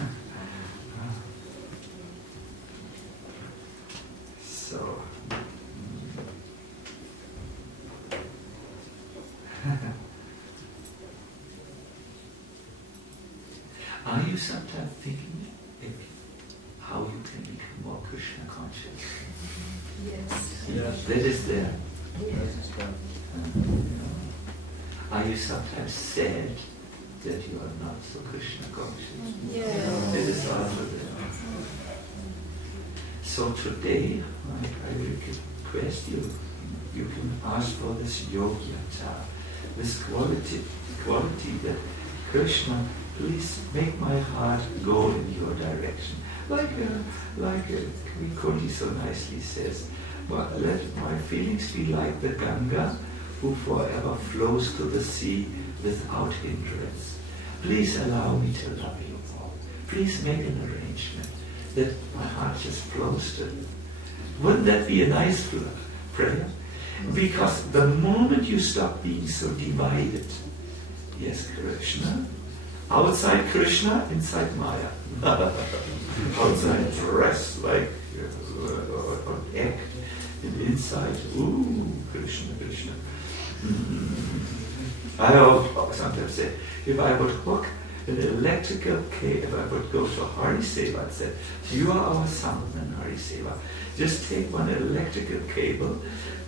So, are you sometimes thinking how you can become more Krishna conscious? Yes. That is there. Yes. Are you sometimes sad that you are not so Krishna conscious? Yes. It is also there. So today, I will request you, you can ask for this yogyata, this quality that Krishna, please make my heart go in your direction. Like Vikuli so nicely says, but let my feelings be like the Ganga who forever flows to the sea without hindrance. Please allow me to love you more. Please make an arrangement that my heart just flows to you. Wouldn't that be a nice prayer? Because the moment you stop being so divided, yes, Krishna, outside Krishna, inside Maya. Outside dress like or act, and inside, ooh, Krishna, Krishna. I sometimes say, if I would hook an electrical cable, if I would go to Hari Seva and say, you are our soundman, Hari Seva, just take one electrical cable,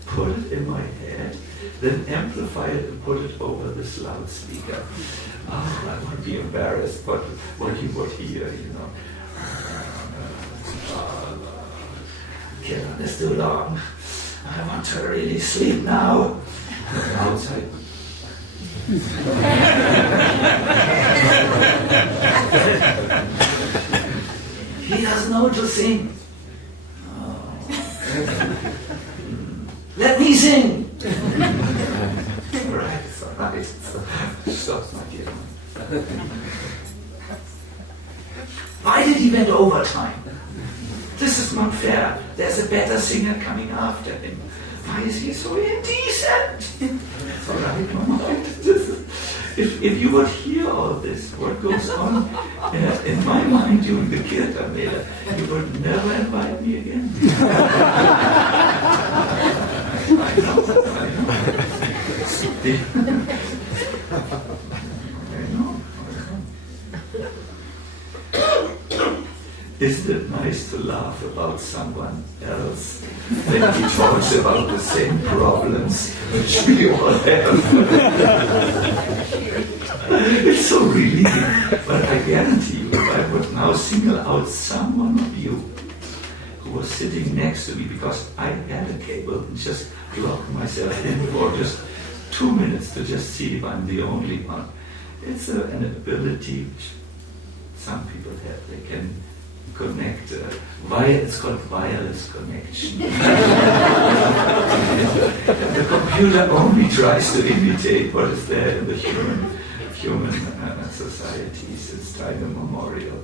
put it in my head, then amplify it and put it over this loudspeaker. Oh, I would be embarrassed, but what you would hear, you know. Kiran is too long. I want to really sleep now. Outside. He doesn't know to sing. Oh. Let me sing. Right, so nice. Stop, my dear. Why did he went overtime? This is not fair. There's a better singer coming after him. Why is he so indecent? All right, Mama. if you would hear all this, what goes on in my mind during the Kirtan Mela, you would never invite me again. I know. Isn't it nice to laugh about someone else when he talks about the same problems which we all have? It's so relieving. But I guarantee you, if I would now single out someone of you who was sitting next to me, because I had a cable and just locked myself in for just 2 minutes to just see if I'm the only one. It's an ability which some people have. They can connect it's called wireless connection. The computer only tries to imitate what is there in the human societies. It's time immemorial.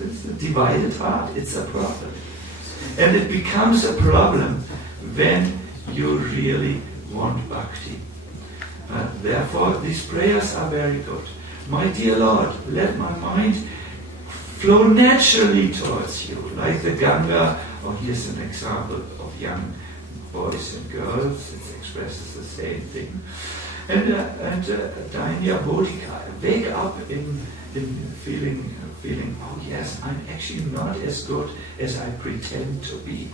It's a divided heart. It's a problem, and it becomes a problem when you really want bhakti. Therefore, these prayers are very good. My dear Lord, let my mind flow naturally towards you, like the Ganga. Oh, here's an example of young boys and girls. It expresses the same thing. And Dainya Bodhika, wake up in feeling, oh yes, I'm actually not as good as I pretend to be.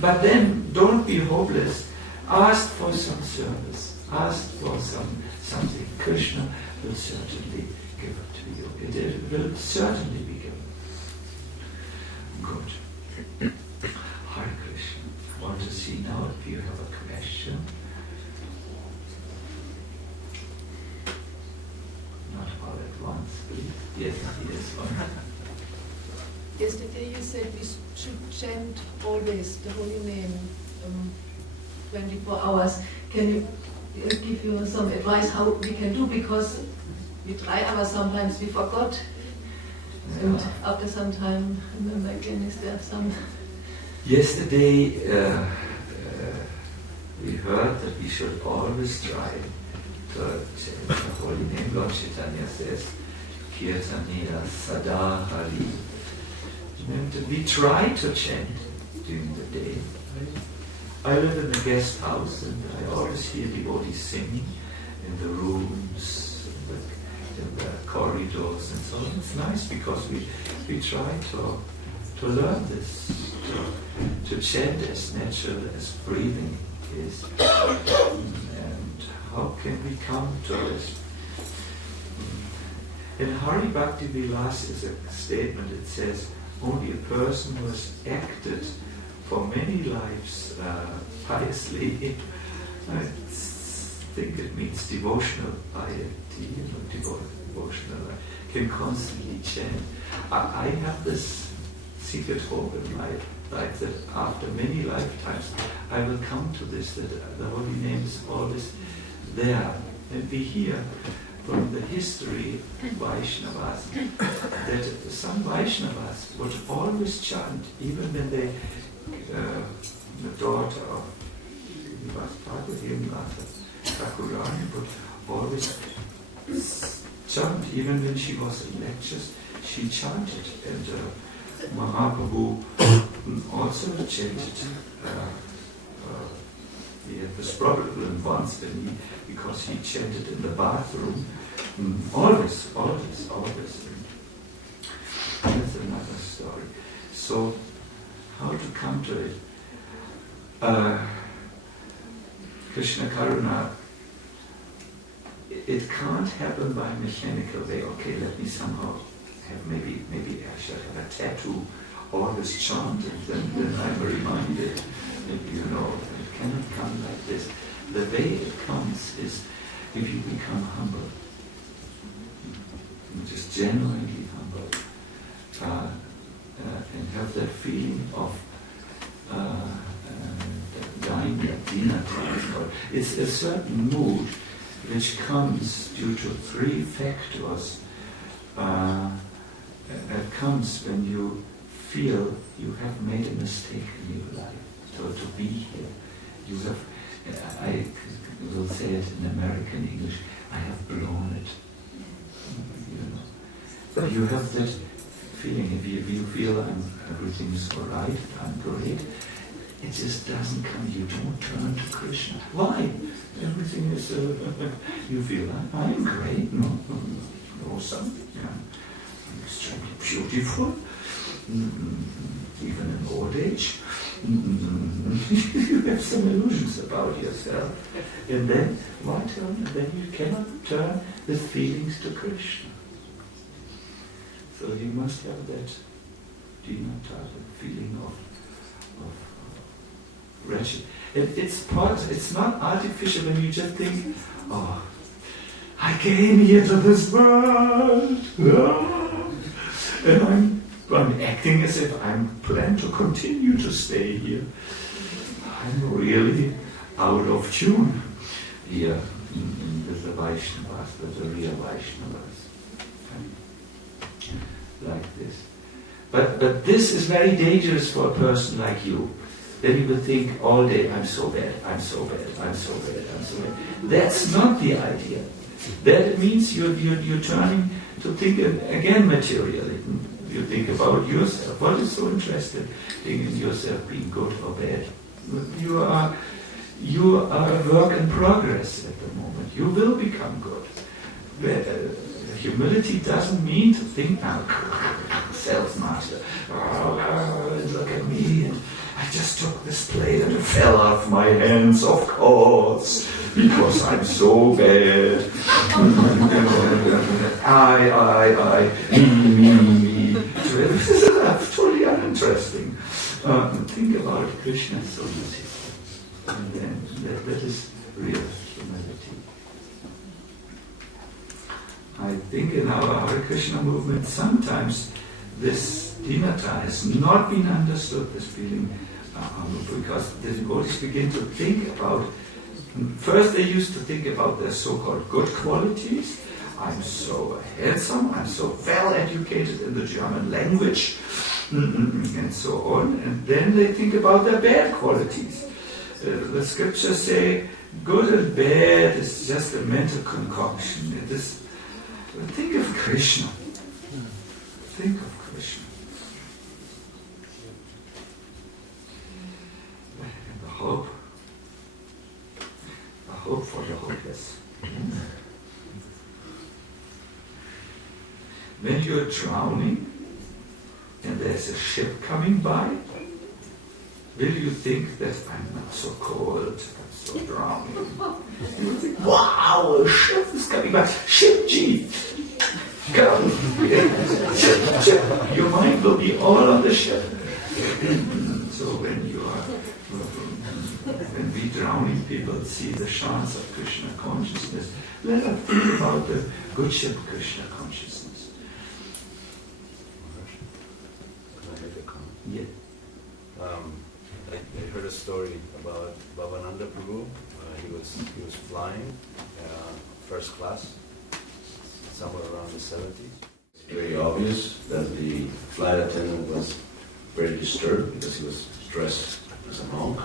But then don't be hopeless. Ask for some service. Ask for something. Krishna will certainly give it to you. It will certainly be given. Good. Hare Krishna. I want to see now if you have a question. Not all at once, please. Yes, one. Yesterday you said we should chant always the holy name 24 hours. Can you give you some advice how we can do? Because we try, but sometimes we forgot. And after some time, remember again, is there some... Yesterday we heard that we should always try to chant the holy name. Lord Chaitanya says, Kirtaniya Sada Hari. And we try to chant during the day. I live in a guest house and I always hear devotees singing in the rooms, in the corridors and so on. It's nice because we try to learn this, to chant as natural as breathing is. And how can we come to this? In Hari Bhakti Vilas is a statement, it says, only a person who has acted for many lives piously, I think it means devotional piety, devotional, can constantly chant. I have this secret hope in my life that after many lifetimes I will come to this, that the holy name is always there. And we hear from the history of Vaishnavas that some Vaishnavas would always chant, even when they, the daughter of Thakurani would always chant, even when she was in lectures, she chanted. And Mahaprabhu also chanted. He had this problem once because he chanted in the bathroom. Always. That's another story. So, how to come to it? Krishna Karuna, it can't happen by mechanical way. Okay, let me somehow have maybe I should have a tattoo, always chant, and then I'm reminded that, it cannot come like this. The way it comes is if you become humble, just genuinely humble, and have that feeling of Dina. It's a certain mood which comes due to three factors. It comes when you feel you have made a mistake in your life, to be here. You have, I will say it in American English, I have blown it. But you have that feeling, if you feel everything is alright, I'm great, it just doesn't come, you don't turn to Krishna. Why? Everything is, you feel, I'm great, no, something, I'm extremely beautiful, even in old age. You have some illusions about yourself. And then, why turn? And then you cannot turn the feelings to Krishna. So you must have that feeling of wretched. It's not artificial when you just think, oh, I came here to this world, and I'm acting as if I'm planned to continue to stay here. I'm really out of tune here with the Vaishnavas, with the real Vaishnavas. Like this. But this is very dangerous for a person like you. Then you will think all day, I'm so bad, I'm so bad, I'm so bad, I'm so bad. That's not the idea. That means you're turning to think again materially. You think about yourself. What is so interesting in yourself being good or bad? You are a work in progress at the moment. You will become good. Humility doesn't mean to think now, self-master, look at me, and I just took this plate and it fell off my hands, of course, because I'm so bad. I, me. This is totally uninteresting. Think about Krishna so easy. And then that is real humility. I think in our Hare Krishna movement sometimes this dinata has not been understood, this feeling, because the devotees begin to think about, first they used to think about their so-called good qualities. I'm so handsome, I'm so well educated in the German language, and so on. And then they think about their bad qualities. The scriptures say good and bad is just a mental concoction. It is. Think of Krishna. Think of Krishna. And the hope for the hopeless. When you're drowning and there's a ship coming by, will you think that I'm not so cold, I'm so drowning? You will think, wow, a ship is coming by. Ship G, come. Ship. Your mind will be all on the ship. So when we drowning people see the chance of Krishna consciousness, let us think about the good ship Krishna consciousness. Yeah. I heard a story about Bhavananda Prabhu. He was flying first class somewhere around the 70s. It's very obvious that the flight attendant was very disturbed because he was dressed as a monk.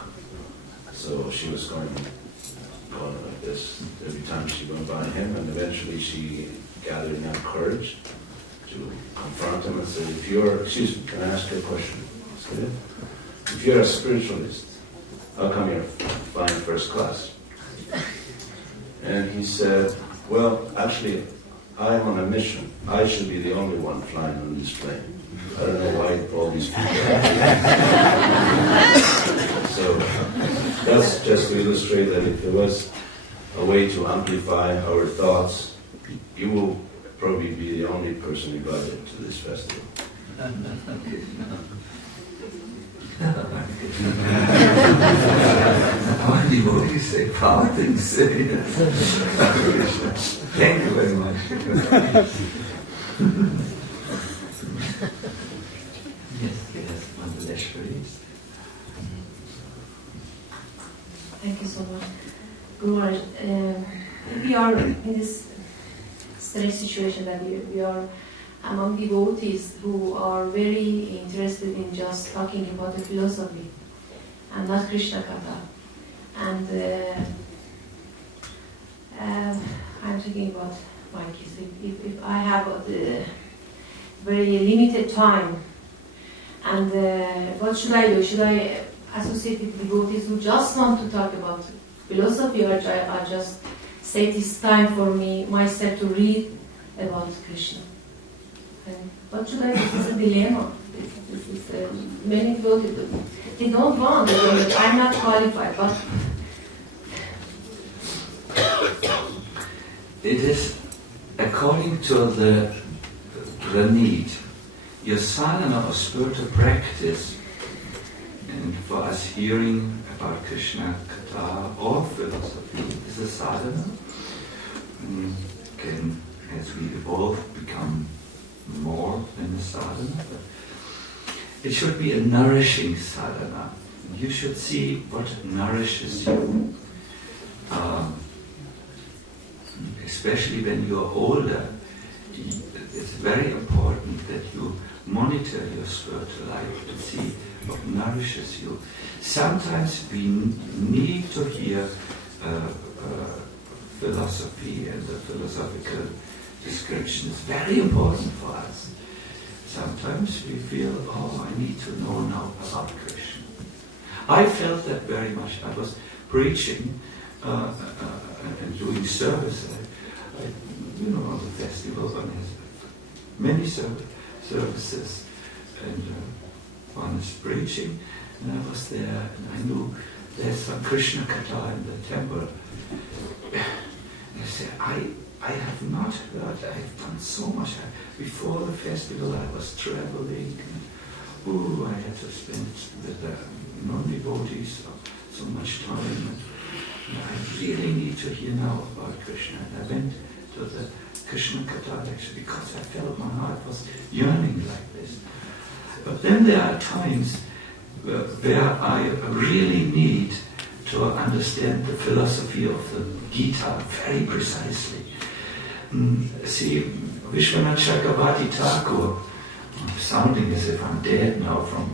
So she was going like this every time she went by him, and eventually she gathered enough courage to confront him and say, excuse me, can I ask you a question? If you're a spiritualist, how come you're flying first class? And he said, well, actually, I'm on a mission. I should be the only one flying on this plane. I don't know why all these people are. So that's just to illustrate that if there was a way to amplify our thoughts, you will probably be the only person invited to this festival. Our devotees say power things. Thank you very much. Yes, one lecture is. Thank you so much. Guru Maharaj, we are in this strange situation that we are among devotees who are very interested in just talking about the philosophy and not Krishna Katha. And I'm thinking about my kids. If I have a very limited time, and what should I do? Should I associate with devotees who just want to talk about philosophy, or I just say this time for me, myself, to read about Krishna? And what should I do? This is a dilemma. This is many devotees, they don't want it. I'm not qualified, but it is according to the need. Your sadhana or spiritual practice, and for us hearing about Krishna Katha or philosophy, is a sadhana. Can, as we evolve, become more than a sadhana. But it should be a nourishing sadhana. You should see what nourishes you. Especially when you're older, it's very important that you monitor your spiritual life to see what nourishes you. Sometimes we need to hear philosophy and the philosophical description is very important for us. Sometimes we feel, oh, I need to know now about Krishna. I felt that very much. I was preaching and doing service. On the festival, one has many services, and one is preaching, and I was there, and I knew there's some Krishna Katha in the temple. And I said, I have not heard, I've done so much. Before the festival I was traveling, and I had to spend with non-devotees so much time. And I really need to hear now about Krishna. And I went to the Krishna Katha lecture because I felt my heart was yearning like this. But then there are times where I really need to understand the philosophy of the Gita very precisely. See, Vishwanath Chakravarti Thakur, I'm sounding as if I'm dead now from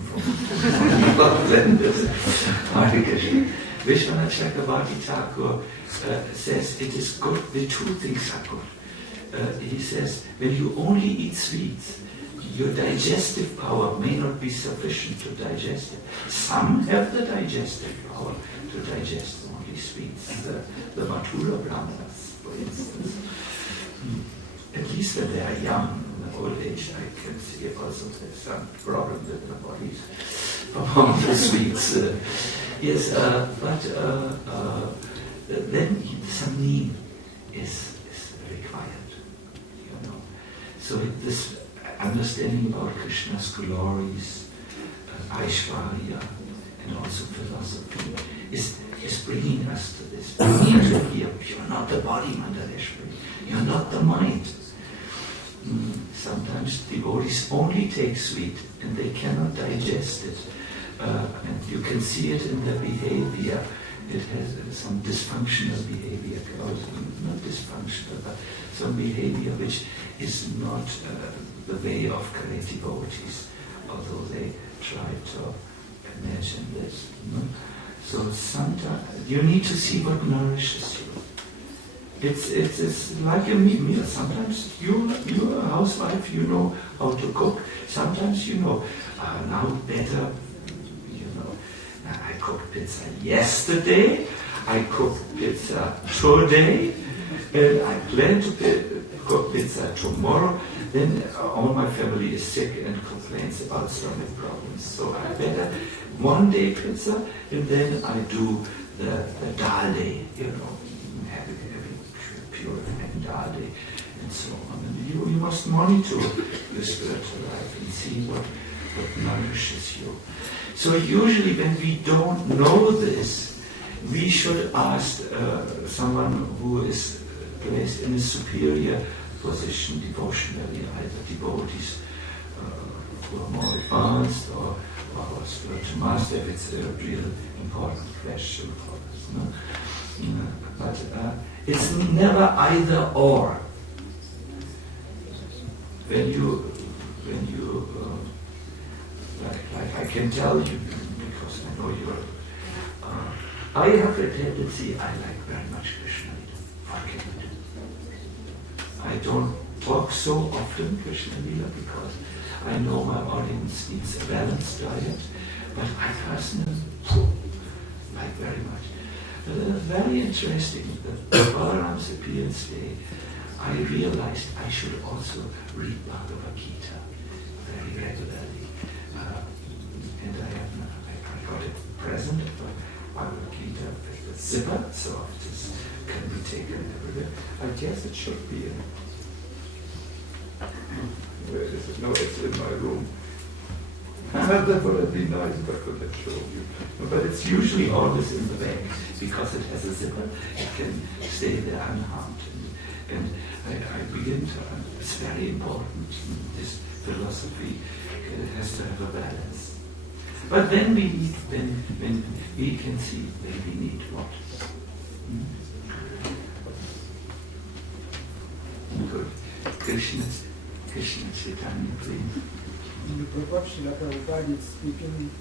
Vishwanath Chakravarti Thakur says it is good, the two things are good. He says, when you only eat sweets, your digestive power may not be sufficient to digest it. Some have the digestive power to digest only sweets. The Mathura Brahmanas, for instance. At least when they are young, in the old age, I can see also there's some problem with the bodies from the sweets. But then some need is required, So this understanding about Krishna's glories, Aishwarya, and also philosophy is bringing us to this. We need to hear, you're not the body, Mandaleshwari, you're not the mind. Sometimes devotees only take sweet and they cannot digest it. And you can see it in the behavior. It has some dysfunctional behavior, not dysfunctional, but some behavior which is not the way of great devotees, although they try to imagine this. So sometimes you need to see what nourishes you. It's like a meal. Sometimes you're a housewife, you know how to cook. Sometimes you know, now better, I cooked pizza yesterday, I cooked pizza today, and I plan to cook pizza tomorrow. Then all my family is sick and complains about stomach problems. So I better one day pizza, and then I do the dal day, having purifying dal day, and so on. And you must monitor your spiritual life and see what nourishes you. So usually when we don't know this, we should ask someone who is placed in a superior position devotionally, either devotees who are more advanced or our spiritual master, if it's a real important question for us. But it's never either or. When you like I can tell you, because I know you're I have a tendency, I like very much Krishna Lila, forget it. I don't talk so often Krishna Lila because I know my audience needs a balanced diet, but I personally like very much. Very interesting, the Balaram's appearance day, I realized I should also read Bhagavad Gita very regularly. And I got a present of Bhagavad Gita with the zipper, so this can be taken everywhere. I guess it should be in. Where is it? No, it's in my room. That would be nice if I could have shown you. But it's usually always in the bag because it has a zipper. It can stay there unharmed. And I begin to, it's very important. This philosophy has to have a balance. But then we need, when we can see when we need what. Good. Krishna Chaitanya, please. In the book of Srila Prabhupada, it's speaking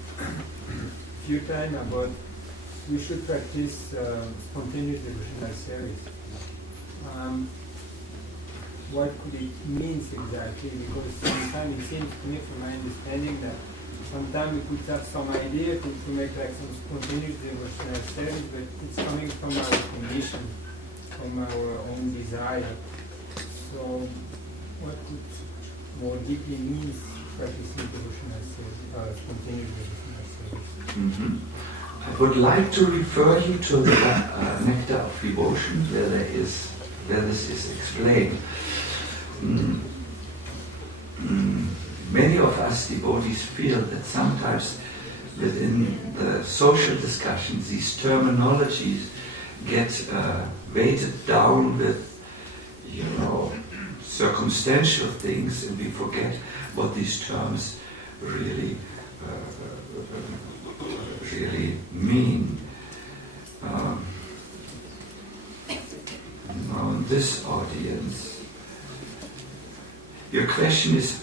few times about we should practice spontaneous devotional service. What could it mean exactly? Because sometimes it seems to me, from my understanding, that sometimes we could have some idea to make like some spontaneous devotional service, but it's coming from our condition, from our own desire. So, what could more deeply mean practicing devotional service, spontaneous devotional service? I would like to refer you to the Nectar of Devotion, where this is explained. Many of us devotees feel that sometimes within the social discussions these terminologies get weighted down with, circumstantial things, and we forget what these terms really mean. Now in this audience, your question is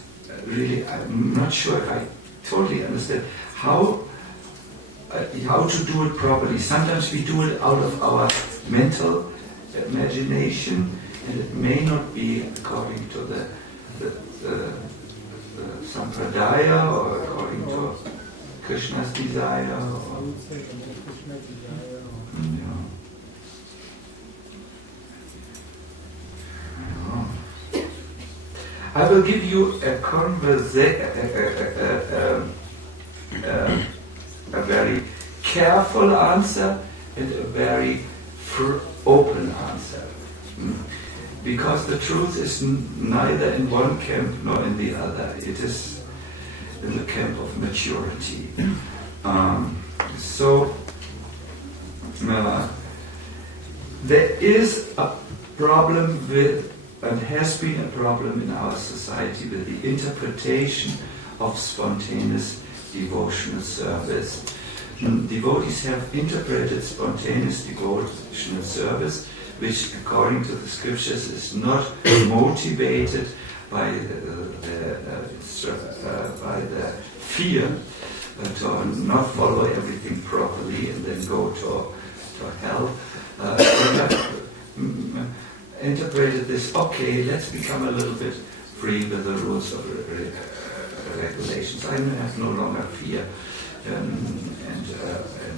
really, I'm not sure if I totally understand how to do it properly. Sometimes we do it out of our mental imagination, and it may not be according to the Sampradaya or according to Krishna's desire. I would say Krishna's desire. I will give you a very careful answer and a very open answer. Because the truth is neither in one camp nor in the other. It is in the camp of maturity. There is a problem with, and has been a problem in our society, with the interpretation of spontaneous devotional service. Devotees have interpreted spontaneous devotional service, which according to the scriptures is not motivated by the fear to not follow everything properly and then go to hell. Interpreted this, okay, let's become a little bit free with the rules of regulations. I have no longer fear, and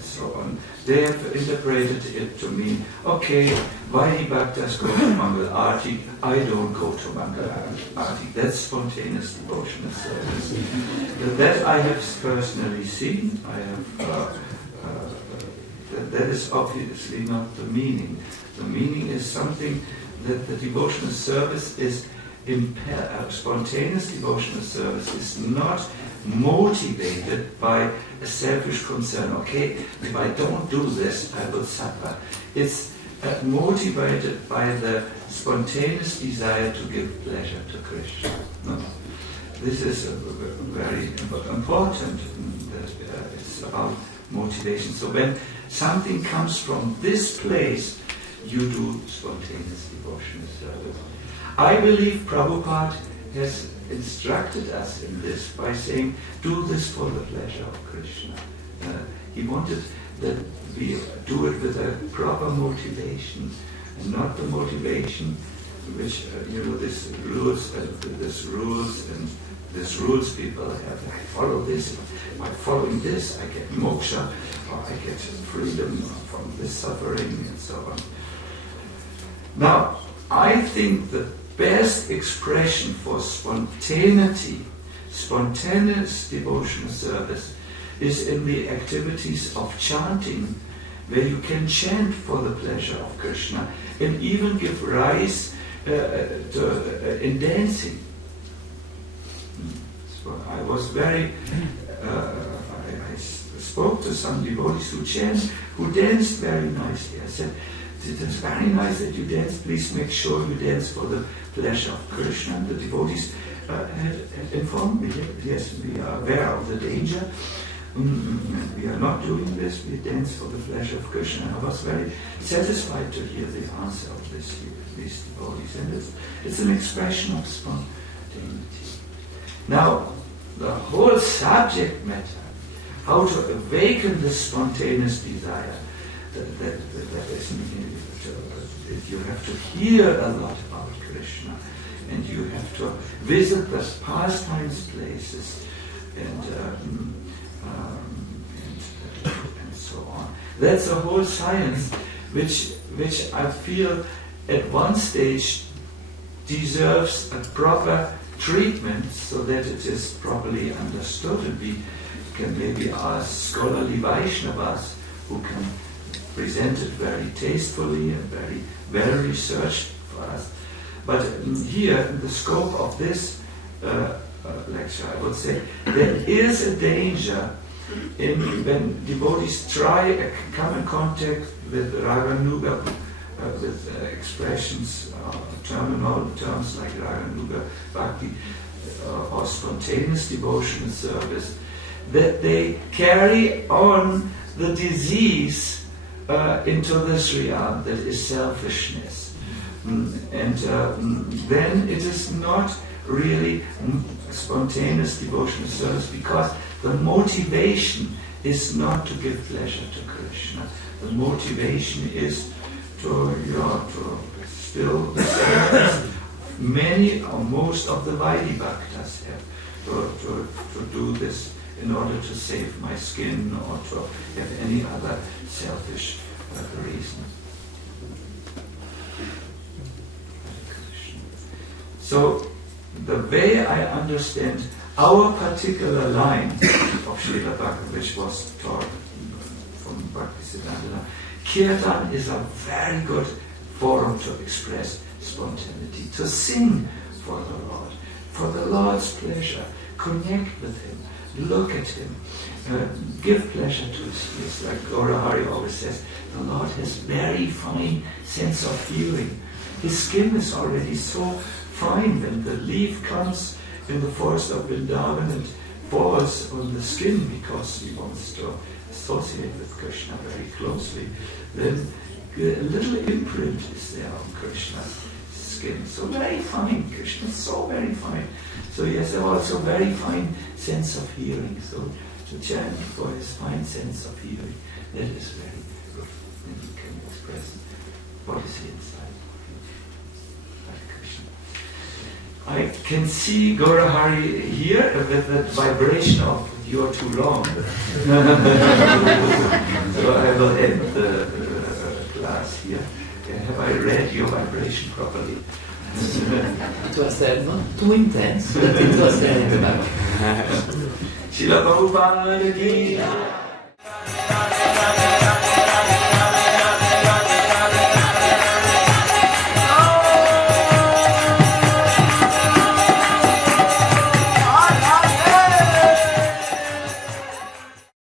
so on. They have interpreted it to mean, okay, Vaidhi Bhaktas go to Mangal Arti, I don't go to Mangal Arti. That's spontaneous devotional service. That I have personally seen. I have. That is obviously not the meaning. The meaning is something that the devotional service is spontaneous devotional service is not motivated by a selfish concern. Okay, if I don't do this, I will suffer. It's motivated by the spontaneous desire to give pleasure to Krishna. No. This is very important. It's about motivation. So when something comes from this place, you do spontaneous devotional service. I believe Prabhupada has instructed us in this by saying, do this for the pleasure of Krishna. He wanted that we do it with a proper motivation, and not the motivation which this rules people have. I follow this. By following this, I get moksha, or I get freedom from this suffering, and so on. Now, I think the best expression for spontaneity, spontaneous devotional service, is in the activities of chanting, where you can chant for the pleasure of Krishna, and even give rise in dancing. So I was very, I spoke to some devotees who danced very nicely. I said, it is very nice that you dance, please make sure you dance for the pleasure of Krishna. And the devotees had informed me, yes, we are aware of the danger, we are not doing this, we dance for the pleasure of Krishna. I was very satisfied to hear the answer of these devotees, and it's an expression of spontaneity. Now, the whole subject matter, how to awaken the spontaneous desire, that is, you have to hear a lot about Krishna, and you have to visit the pastimes places, and so on. That's a whole science which I feel at one stage deserves a proper treatment, so that it is properly understood, and we can maybe ask scholarly Vaishnavas who can present it very tastefully and very well researched for us. But here, in the scope of this lecture, I would say there is a danger when devotees come in contact with Raganuga, with expressions, terms like Raganuga Bhakti, or spontaneous devotional service, that they carry on the disease into this realm that is selfishness. And then it is not really spontaneous devotional service, because the motivation is not to give pleasure to Krishna. The motivation is to still the same as many or most of the Vaidhi Bhaktas have, to do this in order to save my skin, or to have any other selfish reason. So, the way I understand our particular line of Srila Bhakti, which was taught from Bhaktisiddhanta, Kirtan is a very good forum to express spontaneity, to sing for the Lord's pleasure, connect with Him, look at Him, give pleasure to His ears. Like Gaurahari always says, the Lord has very fine sense of hearing. His skin is already so fine when the leaf comes in the forest of Vrindavan and falls on the skin because he wants to associate with Krishna very closely, then a little imprint is there on Krishna's skin. So very fine, Krishna is so very fine. So he has also very fine sense of hearing. So to chant for his fine sense of hearing, that is very good. And he can express what is inside. I can see Gaurahari here with that vibration of "you're too long." So I will end the class here. Have I read your vibration properly? It was not too intense, but it was there in the back. Srila Prabhupada ki